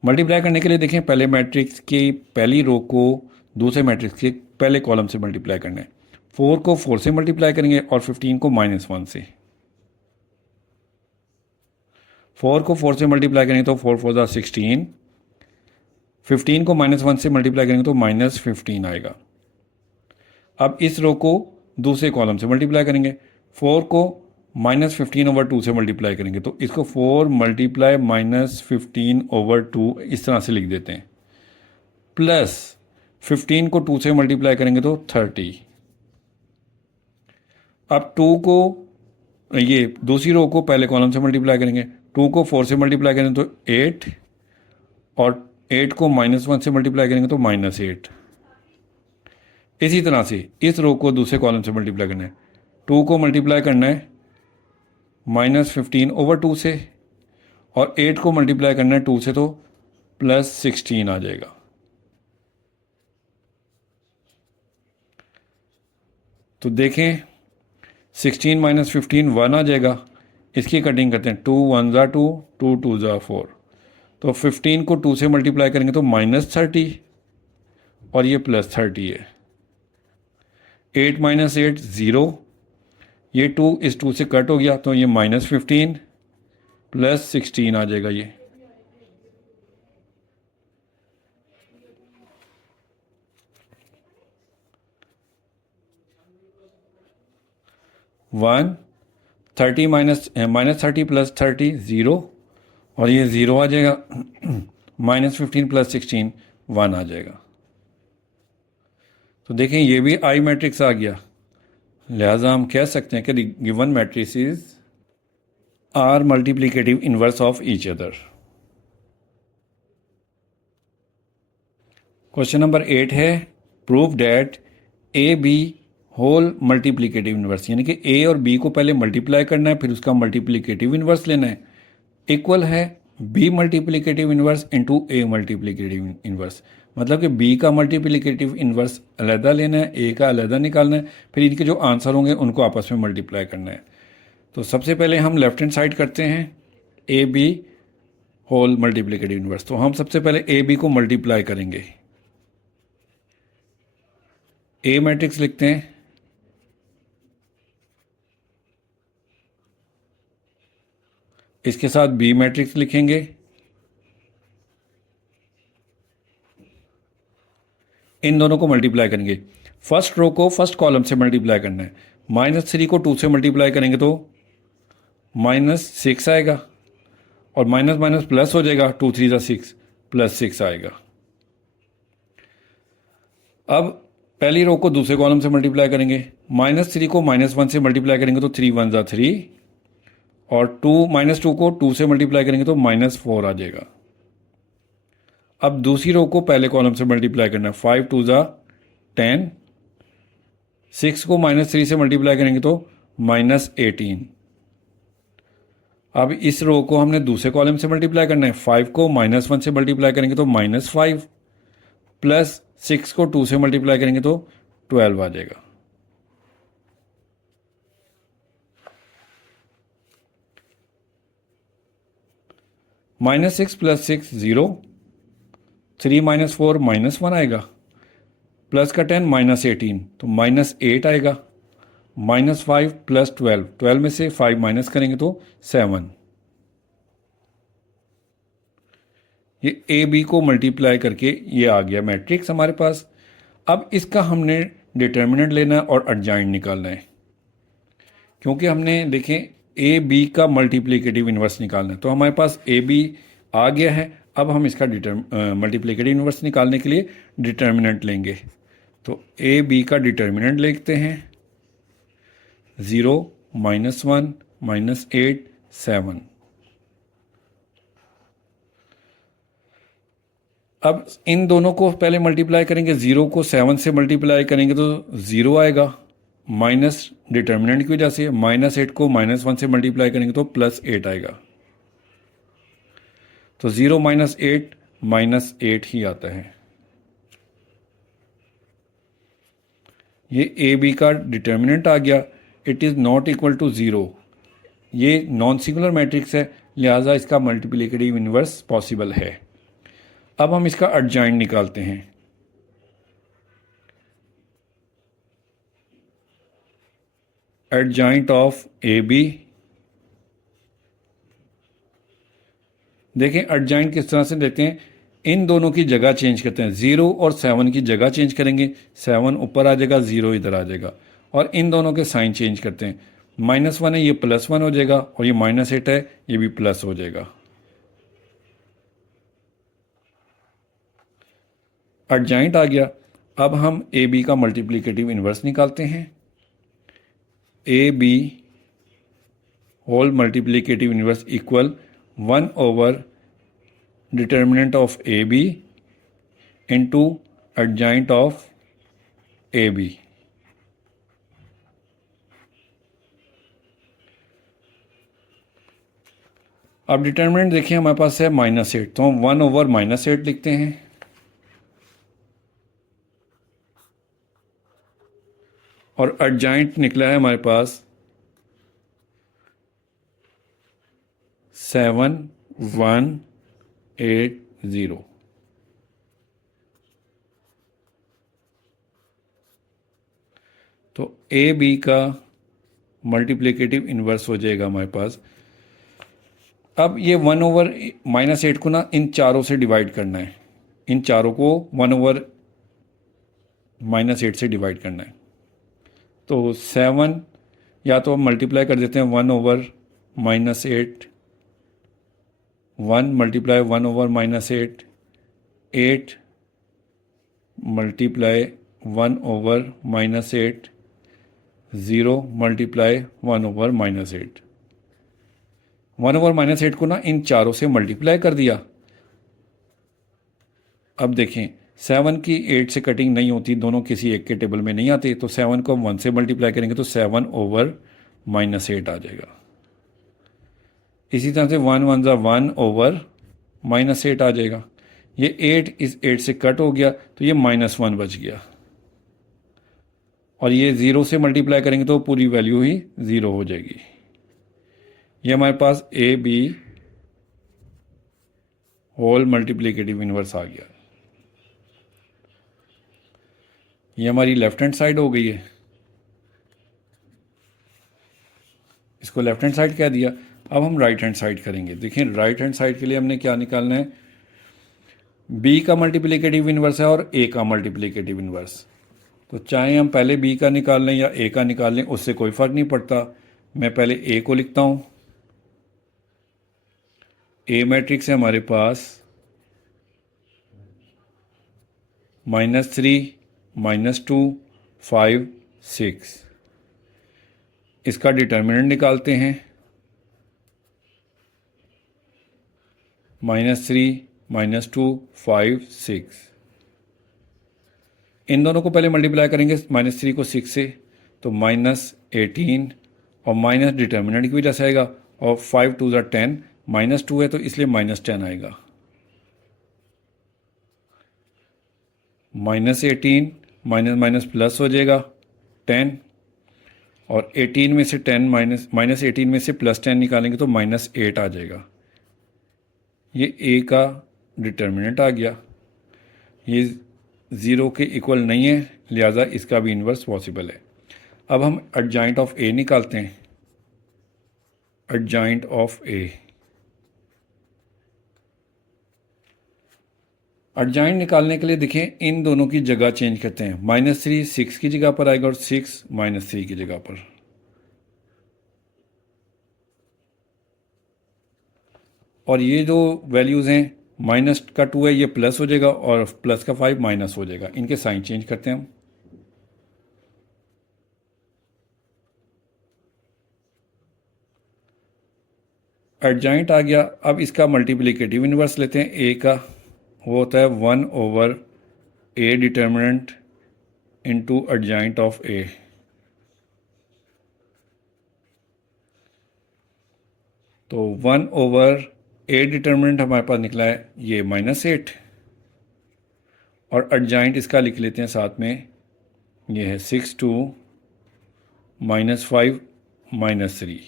मल्टीप्लाई करने के लिए देखें, पहले मैट्रिक्स की पहली रो को दूसरे मैट्रिक्स के पहले कॉलम से मल्टीप्लाई करना है। 4 को 4 से मल्टीप्लाई करेंगे और 15 को -1 से। 4 को 4 से मल्टीप्लाई करेंगे तो 4 4 16, 15 को -1 से मल्टीप्लाई करेंगे तो -15 आएगा। अब इस रो को दूसरे कॉलम से मल्टीप्लाई करेंगे, 4 को -15/2 से मल्टीप्लाई करेंगे तो इसको 4 × -15/2 इस तरह से लिख देते हैं, प्लस 15 को 2 से मल्टीप्लाई करेंगे तो 30। अब 2 को ये दूसरी रो को पहले कॉलम से मल्टीप्लाई करेंगे, 2 को 4 से मल्टीप्लाई करेंगे तो 8, और 8 को -1 से मल्टीप्लाई करेंगे तो -8। इसी तरह से इस रो को दूसरे कॉलम से मल्टीप्लाई करना है, 2 को मल्टीप्लाई करना है -15/2 से, और 8 को मल्टीप्लाई करना है 2 से तो +16 आ जाएगा। तो देखें 16 - 15 1 आ जाएगा। इसकी कटिंग करते हैं, 2 1 ज़ा 2, 2 2 ज़ा 4। तो 15 को 2 से मल्टीप्लाई करेंगे तो -30, और ये +30 है। 8 - 8 0, ये 2 इस 2 से कट हो गया तो ये -15 +16 आ जाएगा। ये वन 30 -30 + 30 0, और ये 0 आ जाएगा। -15 + 16 1 आ जाएगा। तो देखें ये भी आई मैट्रिक्स आ गया। लिहाजा हम कह सकते हैं कि given matrices are multiplicative inverse of each other. Question number 8 है, prove that A B whole multiplicative inverse, यानी कि ए और बी को पहले मल्टीप्लाई करना है, फिर उसका मल्टीप्लिकेटिव इनवर्स लेना है, इक्वल है बी मल्टीप्लिकेटिव इनवर्स इंटू ए मल्टीप्लिकेटिव इनवर्स। मतलब कि बी का मल्टीप्लिकेटिव इनवर्स अलहदा लेना है, ए का अलहदा निकालना है, फिर इनके जो आंसर होंगे उनको आपस में मल्टीप्लाई करना है। तो सबसे पहले हम लेफ्ट हैंड साइड करते हैं, A B whole multiplicative inverse. तो हम सबसे पहले ए बी को मल्टीप्लाई करेंगे, ए मैट्रिक्स लिखते हैं, इसके साथ बी मैट्रिक्स लिखेंगे, इन दोनों को मल्टीप्लाई करेंगे। फर्स्ट रो को फर्स्ट कॉलम से मल्टीप्लाई करना है, -3 को 2 से मल्टीप्लाई करेंगे तो -6 आएगा, और माइनस माइनस प्लस हो जाएगा, 2 3 ज़ा 6 +6 आएगा। अब पहली रो को दूसरे कॉलम से मल्टीप्लाई करेंगे, -3 को -1 से मल्टीप्लाई करेंगे तो 3 1 ज़ा 3, और -2 को 2 से मल्टीप्लाई करेंगे तो -4 आ जाएगा। अब दूसरी रो को पहले कॉलम से मल्टीप्लाई करना है, 5 2 ज़ा 10, 6 को -3 से मल्टीप्लाई करेंगे तो -18। अब इस रो को हमने दूसरे कॉलम से मल्टीप्लाई करना है, 5 को -1 से मल्टीप्लाई करेंगे तो -5, प्लस 6 को 2 से मल्टीप्लाई करेंगे तो 12 आ जाएगा। -6 + 6 0, 3 - 4 -1 आएगा, प्लस का 10 -18 तो -8 आएगा, -5 + 12, 12 में से 5 माइनस करेंगे तो 7। ये ए बी को मल्टीप्लाई करके ये आ गया मैट्रिक्स हमारे पास। अब इसका हमने डिटर्मिनेंट लेना है और एडजॉइंट निकालना है, क्योंकि हमने देखें ए बी का मल्टीप्लिकेटिव इन्वर्स निकालना है। तो हमारे पास ए बी आ गया है। अब हम इसका मल्टीप्लिकेटिव इन्वर्स निकालने के लिए डिटर्मिनेंट लेंगे। तो ए बी का डिटर्मिनेंट लिखते हैं 0 -1 -8 7। अब इन दोनों को पहले मल्टीप्लाई करेंगे, 0 को 7 से मल्टीप्लाई करेंगे तो 0 आएगा, माइनस डिटर्मिनेंट की वजह से। -8 को -1 से मल्टीप्लाई करेंगे तो +8 आएगा। तो 0 -8 -8 ही आता है। ये ए बी का डिटर्मिनेंट आ गया। It is not equal to 0। ये नॉन सिंगुलर मैट्रिक्स है, लिहाजा इसका मल्टीप्लिकेटिव इन्वर्स पॉसिबल है। अब हम इसका एडजॉइंट निकालते हैं। एडजॉइंट ऑफ ए बी, देखें एडजॉइंट किस तरह से देते हैं, इन दोनों की जगह चेंज करते हैं। 0 और 7 की जगह चेंज करेंगे, 7 ऊपर आ जाएगा, 0 इधर आ जाएगा। और इन दोनों के साइन चेंज करते हैं, -1 है ये +1 हो जाएगा, और ये -8 है ये भी प्लस हो जाएगा। एडजॉइंट आ गया। अब हम ए बी का मल्टीप्लिकेटिव इन्वर्स निकालते हैं। A B whole multiplicative inverse equal 1/, determinant of A B into adjoint of A B. अब डिटर्मिनेंट देखिए हमारे पास है -8, तो हम 1/, -8 लिखते हैं। और एडजॉइंट निकला है हमारे पास 7180। तो ए बी का मल्टीप्लिकेटिव इन्वर्स हो जाएगा हमारे पास। अब ये 1/, -8 को ना इन चारों से डिवाइड करना है। इन चारों को 1/, -8 से डिवाइड करना है। तो 7 या तो हम मल्टीप्लाई कर देते हैं 1/, -8, 1 मल्टीप्लाई 1/, -8, 8 मल्टीप्लाई 1/, -8, 0 मल्टीप्लाई 1/, -8। 1/, -8 को ना इन चारों से मल्टीप्लाई कर दिया। अब देखें 7 की 8 से कटिंग नहीं होती, दोनों किसी एक के टेबल में नहीं आते। तो 7 को हम 1 से मल्टीप्लाई करेंगे तो 7/, -8 आ जाएगा। इसी तरह से 1 1 1/, -8 आ जाएगा। ये 8 इस 8 से कट हो गया तो ये -1 बच गया। और ये 0 से मल्टीप्लाई करेंगे तो पूरी वैल्यू ही 0 हो जाएगी। ये हमारे पास A B whole multiplicative inverse आ गया। ये हमारी लेफ्ट हैंड साइड हो गई है। इसको लेफ्ट हैंड साइड कह दिया। अब हम राइट हैंड साइड करेंगे। देखिए राइट हैंड साइड के लिए हमने क्या निकालना है, बी का मल्टीप्लिकेटिव इन्वर्स है और ए का मल्टीप्लिकेटिव इन्वर्स। तो चाहे हम पहले बी का निकाल लें या ए का निकाल लें, उससे कोई फ़र्क नहीं पड़ता। मैं पहले ए को लिखता हूँ। ए मैट्रिक्स है हमारे पास -3 -2 5 6। इसका डिटर्मिनेंट निकालते हैं, -3 -2 5 6। इन दोनों को पहले मल्टीप्लाई करेंगे, -3 को 6 से तो -18, और माइनस डिटर्मिनेंट की वजह से आएगा, और 5 2 10, -2 है तो इसलिए -10 आएगा। -18 माइनस माइनस प्लस हो जाएगा 10, और 18 में से 10 -18 में से +10 निकालेंगे तो -8 आ जाएगा। ये ए का डिटर्मिनेंट आ गया। ये 0 के इक्वल नहीं है, लिहाजा इसका भी इन्वर्स पॉसिबल है। अब हम एडजॉइंट ऑफ ए निकालते हैं। एडजॉइंट ऑफ ए, एडजॉइंट निकालने के लिए देखें इन दोनों की जगह चेंज करते हैं। -3 6 की जगह पर आएगा और 6 -3 की जगह पर। और ये जो वैल्यूज़ हैं, माइनस का 2 है ये प्लस हो जाएगा और प्लस का 5 माइनस हो जाएगा। इनके साइन चेंज करते हैं हम। एडजॉइंट आ गया। अब इसका मल्टीप्लिकेटिव इन्वर्स लेते हैं ए का, वो होता है 1/a determinant into adjoint of A. तो 1/a डिटर्मिनेंट हमारे पास निकला है ये -8, और एडजॉइंट इसका लिख लेते हैं साथ में, ये है 6/2 -5 -3।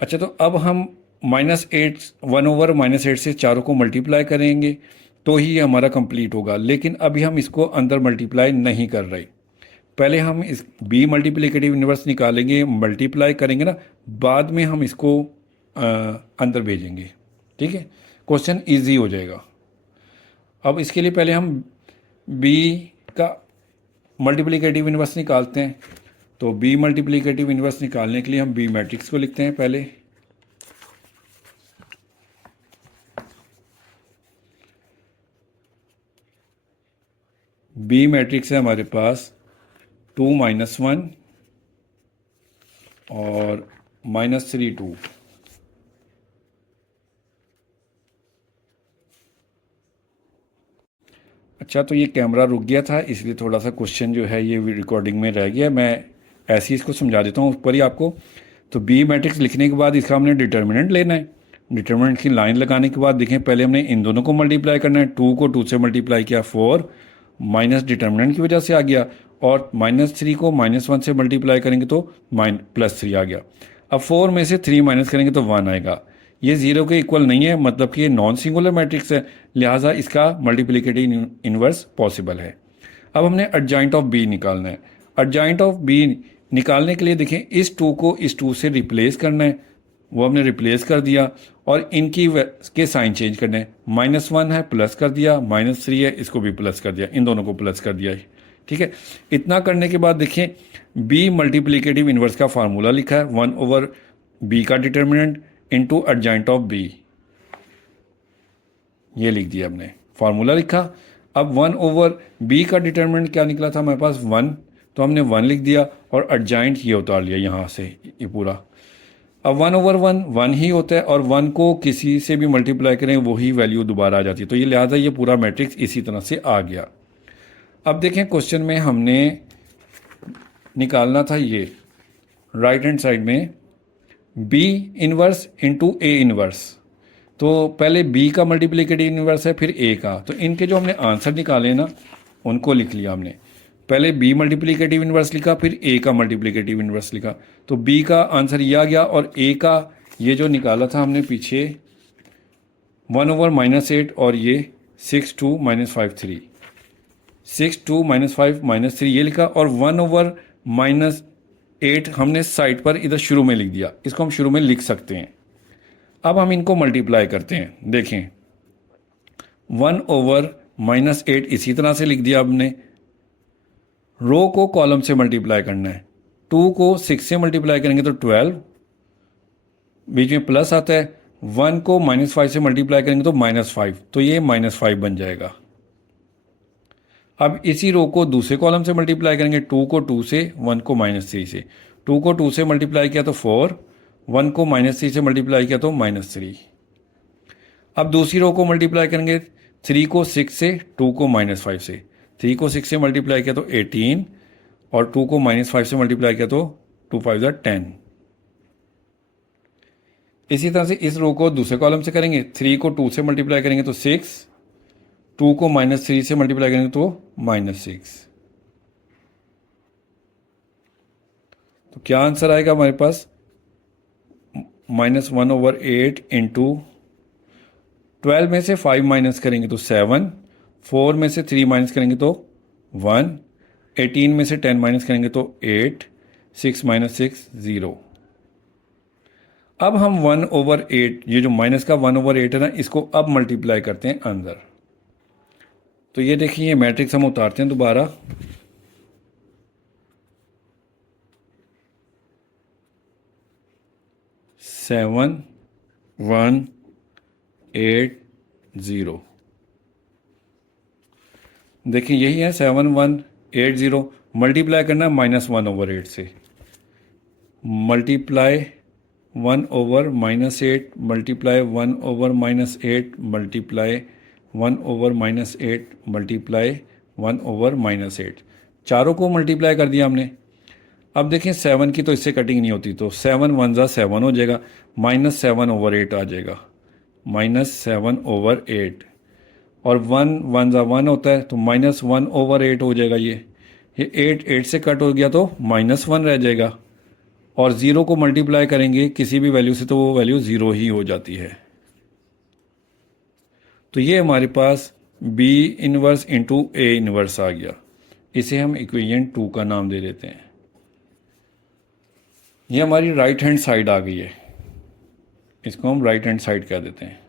अच्छा, तो अब हम -8 1/-8 से चारों को मल्टीप्लाई करेंगे तो ही ये हमारा कंप्लीट होगा, लेकिन अभी हम इसको अंदर मल्टीप्लाई नहीं कर रहे। पहले हम इस बी मल्टीप्लिकेटिव इन्वर्स निकालेंगे, मल्टीप्लाई करेंगे ना, बाद में हम इसको अंदर भेजेंगे। ठीक है, क्वेश्चन इजी हो जाएगा। अब इसके लिए पहले हम बी का मल्टीप्लिकेटिव इन्वर्स निकालते हैं। तो बी मल्टीप्लिकेटिव इन्वर्स निकालने के लिए हम बी मैट्रिक्स को लिखते हैं पहले। बी मैट्रिक्स है हमारे पास 2 -1 और -3 2। अच्छा, तो ये कैमरा रुक गया था इसलिए थोड़ा सा क्वेश्चन जो है ये रिकॉर्डिंग में रह गया। मैं ऐसे ही इसको समझा देता हूँ ऊपर ही आपको। तो बी मैट्रिक्स लिखने के बाद इसका हमने डिटर्मिनेंट लेना है। डिटर्मिनेंट की लाइन लगाने के बाद देखें, पहले हमने इन दोनों को मल्टीप्लाई करना है। 2 को 2 से मल्टीप्लाई किया 4, माइनस डिटर्मिनेंट की वजह से आ गया, और -3 को -1 से मल्टीप्लाई करेंगे तो +3 आ गया। अब 4 में से 3 माइनस करेंगे तो 1 आएगा। ये 0 के इक्वल नहीं है, मतलब कि ये नॉन सिंगुलर मैट्रिक्स है, लिहाजा इसका मल्टीप्लिकेटिव इन्वर्स पॉसिबल है। अब हमने एडजॉइंट ऑफ बी निकालना है। एडजॉइंट ऑफ बी निकालने के लिए देखें, इस 2 को इस 2 से रिप्लेस करना है, वो हमने रिप्लेस कर दिया, और इनकी के साइन चेंज करने हैं। -1 है प्लस कर दिया, -3 है इसको भी प्लस कर दिया, इन दोनों को प्लस कर दिया। ठीक है, इतना करने के बाद देखें बी मल्टीप्लिकेटिव इन्वर्स का फार्मूला लिखा है 1/b का determinant into adjoint of B, ये लिख दिया हमने, फार्मूला लिखा। अब 1/b का डिटर्मिनेंट क्या निकला था हमारे पास 1, तो हमने 1 लिख दिया और एडजॉइंट ये उतार लिया यहाँ से ये पूरा। अब 1/1 1 ही होता है, और 1 को किसी से भी मल्टीप्लाई करें वही वैल्यू दोबारा आ जाती है, तो ये लिहाजा ये पूरा मैट्रिक्स इसी तरह से आ गया। अब देखें क्वेश्चन में हमने निकालना था ये राइट हैंड साइड में B inverse into A inverse. तो पहले बी का मल्टीप्लिकेटिव इनवर्स है, फिर ए का। तो इनके जो हमने आंसर निकाले ना उनको लिख लिया हमने। पहले बी मल्टीप्लिकेटिव इनवर्स लिखा, फिर ए का मल्टीप्लिकेटिव इनवर्स लिखा। तो बी का आंसर ये आ गया, और ए का ये जो निकाला था हमने पीछे 1/-8, और ये 6/2 -5 3, 6/2 -5 -3 ये लिखा, और 1/-8 हमने साइड पर इधर शुरू में लिख दिया। इसको हम शुरू में लिख सकते हैं। अब हम इनको मल्टीप्लाई करते हैं। देखें 1/-8 इसी तरह से लिख दिया हमने। रो को कॉलम से मल्टीप्लाई करना है। 2 को 6 से मल्टीप्लाई करेंगे तो 12, बीच में प्लस आता है। 1 को -5 से मल्टीप्लाई करेंगे तो -5, तो ये -5 बन जाएगा। अब इसी रो को दूसरे कॉलम से मल्टीप्लाई करेंगे। 2 को 2 से, 1 को -3 से। 2 को 2 से मल्टीप्लाई किया तो 4, 1 को -3 से मल्टीप्लाई किया तो -3। अब दूसरी रो को मल्टीप्लाई करेंगे। 3 को 6 से, 2 को -5 से। 3 को 6 से मल्टीप्लाई किया तो 18, और 2 को -5 से मल्टीप्लाई किया तो 2 5 10। इसी तरह से इस रो को दूसरे कॉलम से करेंगे। 3 को 2 से मल्टीप्लाई करेंगे तो 6, 2 को -3 से मल्टीप्लाई करेंगे तो -6। तो क्या आंसर आएगा हमारे पास, -1/8 इंटू 12 में से 5 माइनस करेंगे तो 7, 4 में से 3 माइनस करेंगे तो 1, 18 में से 10 माइनस करेंगे तो 8, 6 - 6 0। अब हम 1/8, ये जो माइनस का 1/8 है ना, इसको अब मल्टीप्लाई करते हैं अंदर। तो ये देखिए ये मैट्रिक्स हम उतारते हैं दोबारा। 7180। देखिए यही है 7180। मल्टीप्लाई करना है -1/8 से। Multiply 1/-8 multiply 1/-8 multiply 1/-8 multiply 1/-8। चारों को मल्टीप्लाई कर दिया हमने। अब देखें 7 की तो इससे कटिंग नहीं होती, तो 7 1 ज़ा 7 हो जाएगा, -7/8 आ जाएगा, -7/8। और 1 1 ज़ा 1 होता है, तो -1/8 हो जाएगा। ये 8 से कट हो गया तो -1 रह जाएगा। और ज़ीरो को मल्टीप्लाई करेंगे किसी भी वैल्यू से तो वो वैल्यू ज़ीरो ही हो जाती है। तो ये हमारे पास B inverse into A inverse आ गया। इसे हम इक्वेशन 2 का नाम दे देते हैं। ये हमारी राइट हैंड साइड आ गई है, इसको हम राइट हैंड साइड कह देते हैं।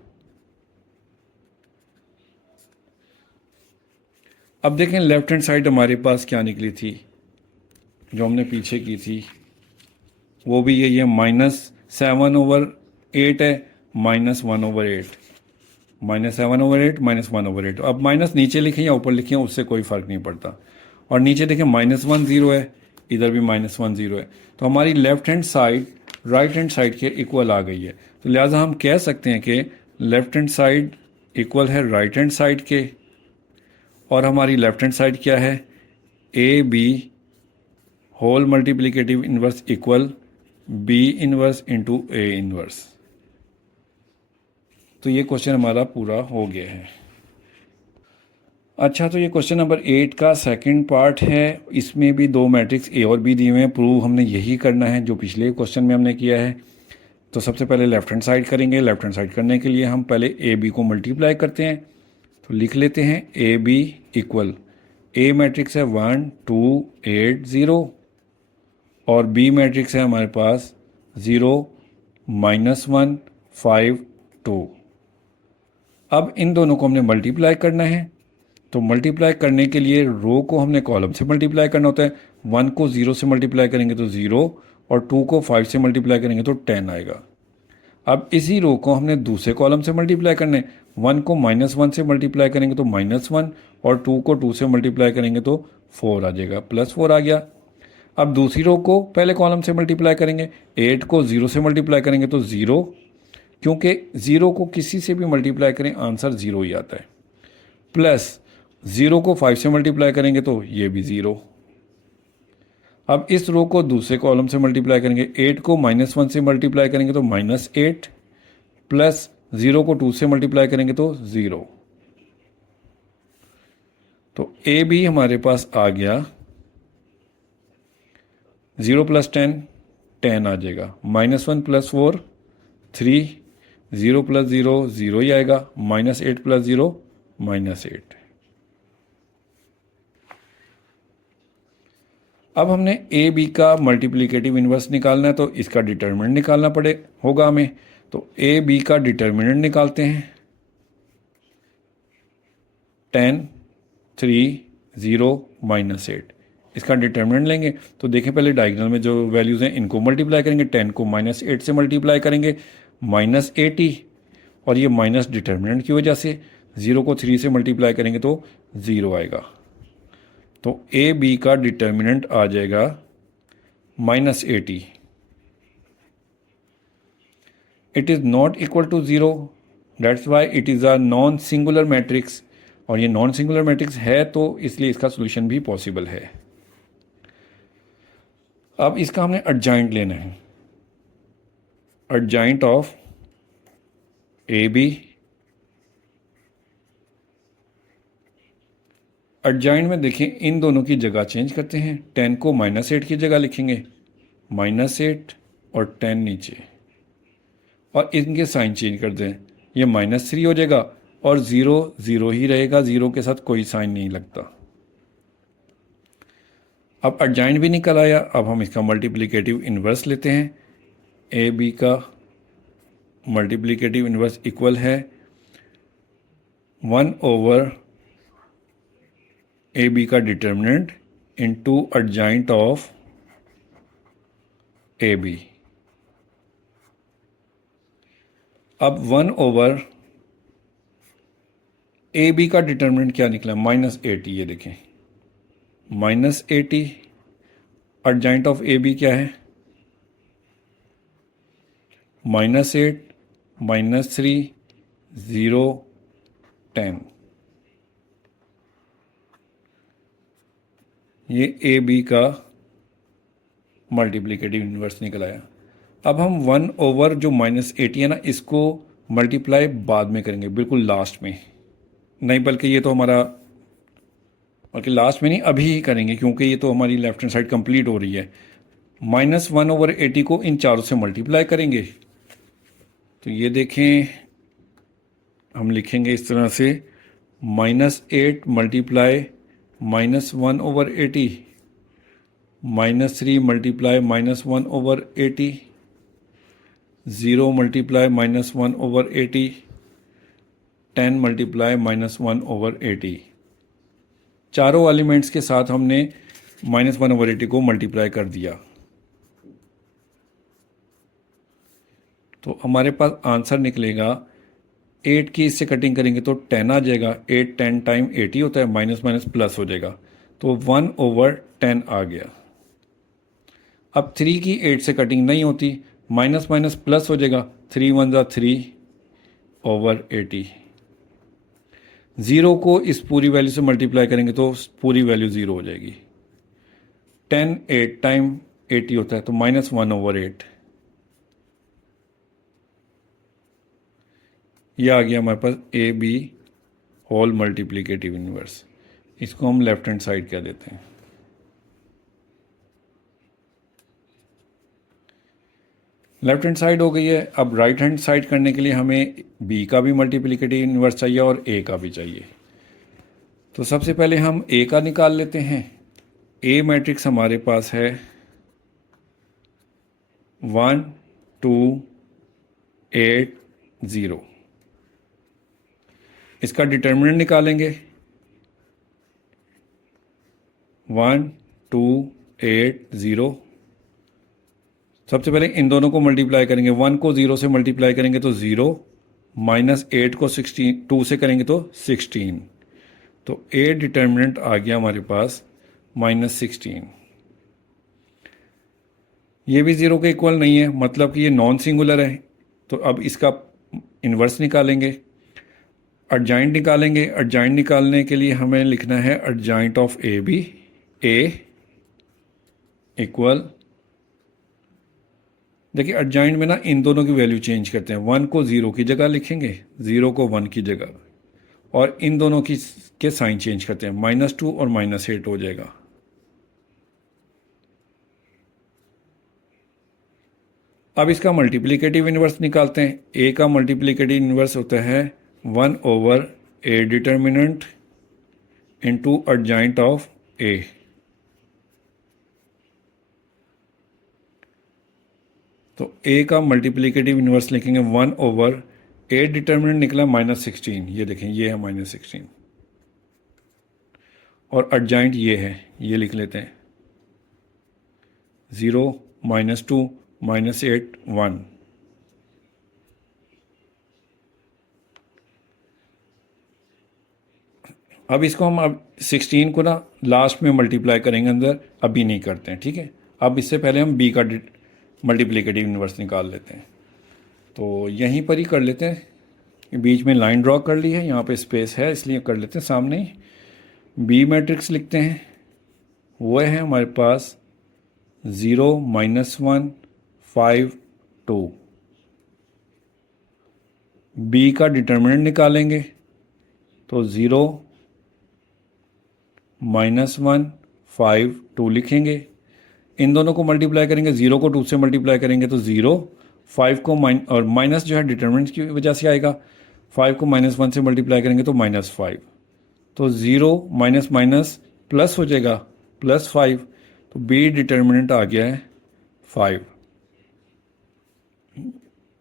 अब देखें लेफ्ट हैंड साइड हमारे पास क्या निकली थी, जो हमने पीछे की थी वो भी यही है, -7/8 है, -1/8, -7/8 -1/8। अब माइनस नीचे लिखें या ऊपर लिखें उससे कोई फ़र्क नहीं पड़ता। और नीचे देखें -1 0 है, इधर भी -1 0 है, तो हमारी left hand side right hand side के इक्वल आ गई है। तो लिहाजा हम कह सकते हैं कि लेफ्ट हैंड साइड इक्वल है राइट हैंड साइड के। और हमारी लेफ्ट हैंड साइड क्या है, AB whole multiplicative inverse equal B inverse into A inverse. तो ये क्वेश्चन हमारा पूरा हो गया है। अच्छा, तो ये क्वेश्चन नंबर 8 का सेकंड पार्ट है। इसमें भी दो मैट्रिक्स A और B दिए हुए हैं, प्रूव हमने यही करना है जो पिछले क्वेश्चन में हमने किया है। तो सबसे पहले लेफ्ट हैंड साइड करेंगे। लेफ्ट हैंड साइड करने के लिए हम पहले AB को मल्टीप्लाई करते हैं, तो लिख लेते हैं AB इक्वल, A मैट्रिक्स है 1 2 8 0 और B मैट्रिक्स है हमारे पास 0 -1 5 2। अब इन दोनों को हमने मल्टीप्लाई करना है, तो मल्टीप्लाई करने के लिए रो को हमने कॉलम से मल्टीप्लाई करना होता है। 1 को 0 से मल्टीप्लाई करेंगे तो 0 और 2 को 5 से मल्टीप्लाई करेंगे तो 10 आएगा। अब इसी रो को हमने दूसरे कॉलम से मल्टीप्लाई करना है। 1 को -1 से मल्टीप्लाई करेंगे तो -1 और 2 को 2 से मल्टीप्लाई करेंगे तो 4 आ जाएगा, +4 आ गया। अब दूसरी रो को पहले कॉलम से मल्टीप्लाई करेंगे। 8 को 0 से मल्टीप्लाई करेंगे तो 0, क्योंकि 0 को किसी से भी मल्टीप्लाई करें आंसर 0 ही आता है, प्लस 0 को 5 से मल्टीप्लाई करेंगे तो ये भी 0। अब इस रो को दूसरे कॉलम से मल्टीप्लाई करेंगे। 8 को -1 से मल्टीप्लाई करेंगे तो -8, प्लस 0 को 2 से मल्टीप्लाई करेंगे तो 0। तो ए भी हमारे पास आ गया, 0 + 10 10 आ जाएगा, -1 + 4 3, 0 + 0 0 ही आएगा, -8 + 0 -8। अब हमने ए बी का मल्टीप्लिकेटिव इन्वर्स निकालना है, तो इसका डिटर्मिनेंट निकालना होगा हमें। तो ए बी का डिटर्मिनेंट निकालते हैं, 10 3 0 -8। इसका डिटर्मिनेंट लेंगे तो देखें पहले डायगोनल में जो वैल्यूज़ हैं इनको मल्टीप्लाई करेंगे। 10 को -8 से मल्टीप्लाई करेंगे, -80, और ये माइनस डिटर्मिनेंट की वजह से 0 को 3 से मल्टीप्लाई करेंगे तो 0 आएगा। तो ए बी का डिटर्मिनेंट आ जाएगा -80। It is not equal to 0, that's why it is a non singular matrix. और ये नॉन सिंगुलर मैट्रिक्स है तो इसलिए इसका सोल्यूशन भी पॉसिबल है। अब इसका हमने एडजॉइंट लेना है, adjoint of A B. Adjoint में देखें इन दोनों की जगह चेंज करते हैं। 10 को -8 की जगह लिखेंगे, -8 और 10 नीचे, और इनके साइन चेंज कर दें, ये -3 हो जाएगा और 0 0 ही रहेगा, 0 के साथ कोई साइन नहीं लगता। अब एडजॉइंट भी निकल आया। अब हम इसका मल्टीप्लिकेटिव इन्वर्स लेते हैं। ए बी का मल्टीप्लिकेटिव इन्वर्स इक्वल है 1/, ए बी का determinant into adjoint of A B. अब 1/, ए बी का डिटर्मिनेंट क्या निकला, -80। ये देखें -80। एडजॉइंट ऑफ ए बी क्या है, -8, -3, 0, 10। ये ए बी का मल्टीप्लिकेटिव इन्वर्स निकल आया। अब हम 1/, जो -80 है ना, इसको मल्टीप्लाई बाद में करेंगे, बिल्कुल लास्ट में नहीं, बल्कि ये तो हमारा, बल्कि लास्ट में नहीं, अभी ही करेंगे, क्योंकि ये तो हमारी लेफ्ट हैंड साइड कंप्लीट हो रही है। -1/80 को इन चारों से मल्टीप्लाई करेंगे। तो ये देखें, हम लिखेंगे इस तरह से, -8 मल्टीप्लाई -1/80, -3 मल्टीप्लाई -1/80, 0 मल्टीप्लाई -1/80, 10 मल्टीप्लाई -1/80। चारों एलिमेंट्स के साथ हमने -1/80 को मल्टीप्लाई कर दिया। तो हमारे पास आंसर निकलेगा, 8 की इससे कटिंग करेंगे तो 10 आ जाएगा। 8 10 टाइम 80 होता है, माइनस माइनस प्लस हो जाएगा, तो 1/10 आ गया। अब 3 की 8 से कटिंग नहीं होती, माइनस माइनस प्लस हो जाएगा, 3 1 ज़ा 3/80। 0 को इस पूरी वैल्यू से मल्टीप्लाई करेंगे तो पूरी वैल्यू 0 हो जाएगी। 10 8 टाइम 80 होता है, तो -1/8। ये आ गया हमारे पास A B whole multiplicative inverse. इसको हम लेफ्ट हैंड साइड क्या देते हैं। लेफ्ट हैंड साइड हो गई है। अब राइट हैंड साइड करने के लिए हमें बी का भी मल्टीप्लिकेटिव इन्वर्स चाहिए और ए का भी चाहिए। तो सबसे पहले हम ए का निकाल लेते हैं। ए मैट्रिक्स हमारे पास है 1 2 8 0। इसका डिटर्मिनेंट निकालेंगे, 1 2 8 0। सबसे पहले इन दोनों को मल्टीप्लाई करेंगे, 1 को 0 से मल्टीप्लाई करेंगे तो 0, -8 को 2 से करेंगे तो 16। तो ए डिटर्मिनेंट आ गया हमारे पास -16। ये भी 0 के इक्वल नहीं है, मतलब कि ये नॉन सिंगुलर है। तो अब इसका इन्वर्स निकालेंगे, एडजॉइंट निकालेंगे। एडजॉइंट निकालने के लिए हमें लिखना है adjoint of A B, A equal, देखिए एडजॉइंट में ना इन दोनों की वैल्यू चेंज करते हैं। 1 को 0 की जगह लिखेंगे, 0 को 1 की जगह, और इन दोनों की के साइन चेंज करते हैं, -2 और -8 हो जाएगा। अब इसका मल्टीप्लिकेटिव इन्वर्स निकालते हैं। ए का मल्टीप्लिकेटिव इन्वर्स होता है 1/a determinant into adjoint of A. तो ए का मल्टीप्लिकेटिव इन्वर्स लिखेंगे 1/a डिटर्मिनेंट निकला -16। ये देखें, ये है -16, और एडजॉइंट ये है, ये लिख लेते हैं, 0 -2 -8 1। अब इसको हम अब 16 को ना लास्ट में मल्टीप्लाई करेंगे अंदर, अभी नहीं करते हैं, ठीक है। अब इससे पहले हम बी का मल्टीप्लिकेटिव इन्वर्स निकाल लेते हैं। तो यहीं पर ही कर लेते हैं, बीच में लाइन ड्रॉ कर ली है, यहाँ पे स्पेस है इसलिए कर लेते हैं सामने ही। बी मैट्रिक्स लिखते हैं, वो है हमारे पास 0 -1 5 2। बी का डिटर्मिनेंट निकालेंगे तो 0 -1 5 2 लिखेंगे। इन दोनों को मल्टीप्लाई करेंगे, 0 को 2 से मल्टीप्लाई करेंगे तो 0, 5 को और माइनस जो है डिटर्मिनेंट की वजह से आएगा, 5 को -1 से मल्टीप्लाई करेंगे तो -5। तो 0 माइनस माइनस प्लस हो जाएगा, +5। तो बी डिटर्मिनेंट आ गया है 5।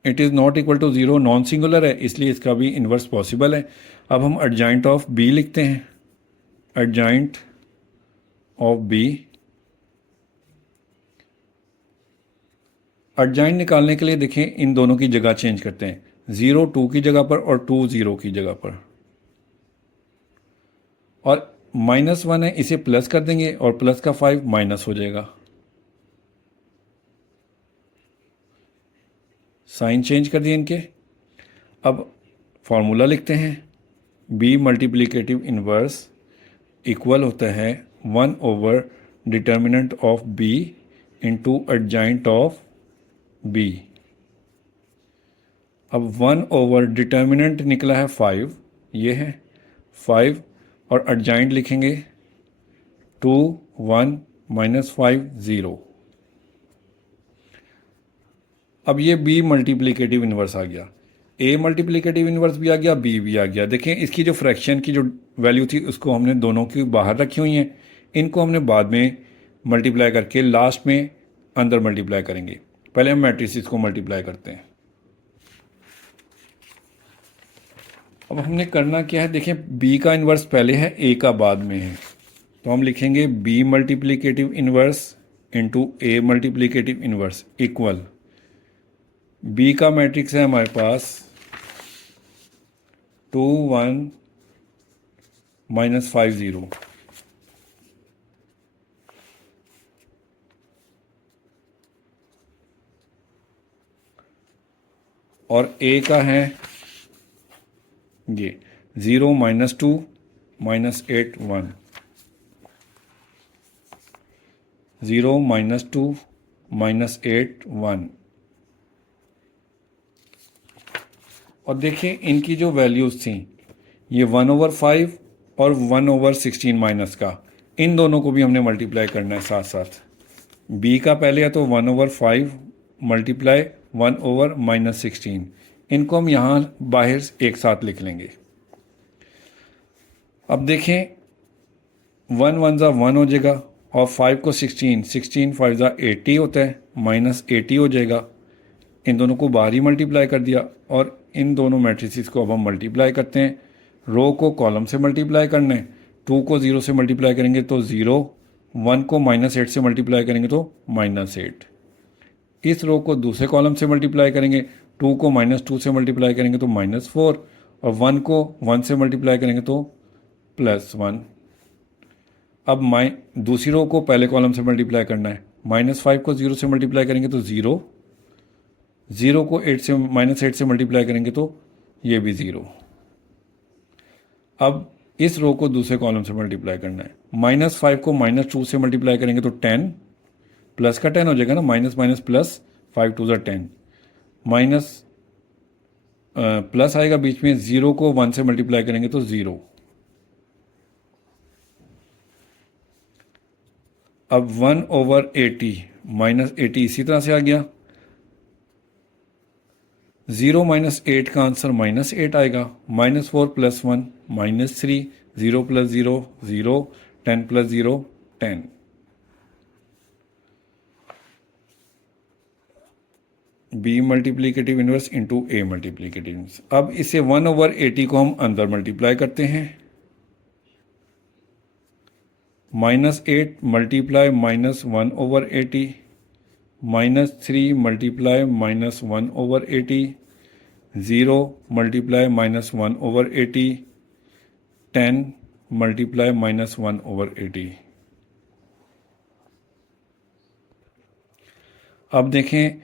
It is not equal to 0, non singular है, इसलिए इसका भी इन्वर्स पॉसिबल है। अब हम एडजॉइंट ऑफ बी लिखते हैं। एडजॉइंट ऑफ बी, एडजॉइंट निकालने के लिए देखें इन दोनों की जगह चेंज करते हैं। 0 2 की जगह पर और 2 0 की जगह पर, और -1 है, इसे प्लस कर देंगे और प्लस का 5 माइनस हो जाएगा। साइन चेंज कर दिए इनके। अब फॉर्मूला लिखते हैं, बी मल्टीप्लिकेटिव इनवर्स इक्वल होता है 1 over determinant of B into adjoint of B. अब 1 ओवर डिटर्मिनेंट निकला है 5, ये है 5, और एडजॉइंट लिखेंगे 2 1 -5 0। अब ये बी मल्टीप्लिकेटिव इन्वर्स आ गया, ए मल्टीप्लिकेटिव इन्वर्स भी आ गया, बी भी आ गया। देखें इसकी जो फ्रैक्शन की जो वैल्यू थी उसको हमने दोनों की बाहर रखी हुई हैं, इनको हमने बाद में मल्टीप्लाई करके लास्ट में अंदर मल्टीप्लाई करेंगे। पहले हम मैट्रिसेस को मल्टीप्लाई करते हैं। अब हमने करना क्या है, देखें बी का इन्वर्स पहले है, ए का बाद में है, तो हम लिखेंगे बी मल्टीप्लिकेटिव इन्वर्स इंटू ए मल्टीप्लिकेटिव इन्वर्स इक्वल, बी का मैट्रिक्स है हमारे पास 2 1 -5 0, और ए का है ये 0 -2 -8 1, 0 -2 -8 1। और देखिए इनकी जो वैल्यूज़ थी, ये 1/5 और 1/16 माइनस का, इन दोनों को भी हमने मल्टीप्लाई करना है साथ साथ। बी का पहले है तो 1/5 मल्टीप्लाई 1/-16, इनको हम यहाँ बाहर एक साथ लिख लेंगे। अब देखें 1 1 ज़ा 1 हो जाएगा, और 5 को 16 16 5 ज़ा 80 होता है, -80 हो जाएगा। इन दोनों को बाहर ही मल्टीप्लाई कर दिया, और इन दोनों मैट्रिसेस को अब हम मल्टीप्लाई करते हैं। रो को कॉलम से मल्टीप्लाई करना है, 2 को 0 से मल्टीप्लाई करेंगे तो 0, 1 को -8 से मल्टीप्लाई करेंगे तो -8। इस रो को दूसरे कॉलम से मल्टीप्लाई करेंगे, 2 को -2 से मल्टीप्लाई करेंगे तो -4, और 1 को 1 से मल्टीप्लाई करेंगे तो +1। अब दूसरी रो को पहले कॉलम से मल्टीप्लाई करना है, -5 को 0 से मल्टीप्लाई करेंगे तो 0, 0 को -8 से मल्टीप्लाई करेंगे तो ये भी 0। अब इस रो को दूसरे कॉलम से मल्टीप्लाई करना है, -5 को -2 से मल्टीप्लाई करेंगे तो 10, प्लस का 10 हो जाएगा ना, माइनस माइनस प्लस, 5 2 ज़ा 10, माइनस प्लस आएगा बीच में, 0 को 1 से मल्टीप्लाई करेंगे तो 0। अब 1/80 -80 इसी तरह से आ गया, 0 -8 का आंसर -8 आएगा, -4 + 1 -3, 0 + 0 0, 10 + 0 10। बी मल्टीप्लिकेटिव इन्वर्स इंटू ए मल्टीप्लिकेटिव इन्वर्स। अब इसे 1/80 को हम अंदर मल्टीप्लाई करते हैं, -8 मल्टीप्लाई -1/80, -3 मल्टीप्लाई -1/80, 0 मल्टीप्लाई -1/80, 10 मल्टीप्लाई -1/80। अब देखें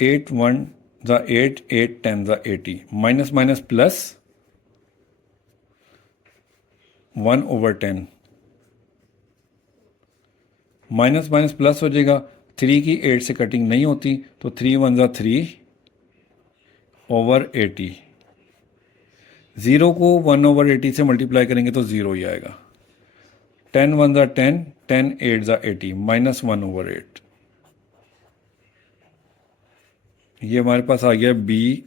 8 1 ज़ा 8, 8 10 ज़ा 80, minus minus plus 1/10, minus minus plus हो जाएगा, 3 की 8 से कटिंग नहीं होती तो 3 1 ज़ा 3/80, 0 को 1/80 से मल्टीप्लाई करेंगे तो 0 ही आएगा, 10 1 ज़ा 10, 10 8 ज़ा 80, -1/8। ये हमारे पास आ गया B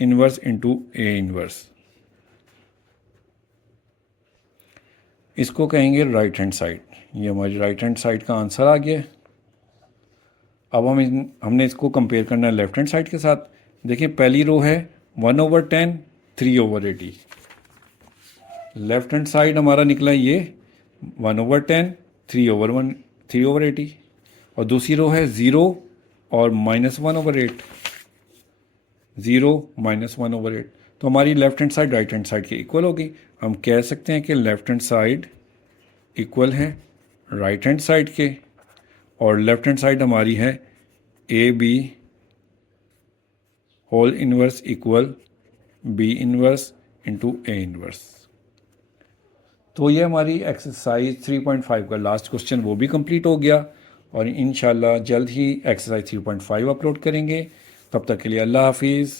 inverse into A inverse. इसको कहेंगे राइट हैंड साइड। ये हमारी राइट हैंड साइड का आंसर आ गया। अब हमने इसको कंपेयर करना है लेफ्ट हैंड साइड के साथ। देखिए पहली रो है 1/10, 3/80। लेफ्ट हैंड साइड हमारा निकला ये 1/10, 3/80, और दूसरी रो है 0 और -1/8। 0 -1/8। तो हमारी left hand side right hand side के इक्वल होगी। हम कह सकते हैं कि लेफ्ट हैंड साइड इक्वल है राइट हैंड साइड के, और लेफ्ट हैंड साइड हमारी है A B whole inverse equal B inverse into A inverse. तो ये हमारी एक्सरसाइज 3.5 का लास्ट क्वेश्चन वो भी कंप्लीट हो गया, और इंशाल्लाह जल्द ही एक्सरसाइज 3.5 अपलोड करेंगे। तब तक के लिए अल्लाह हाफिज़।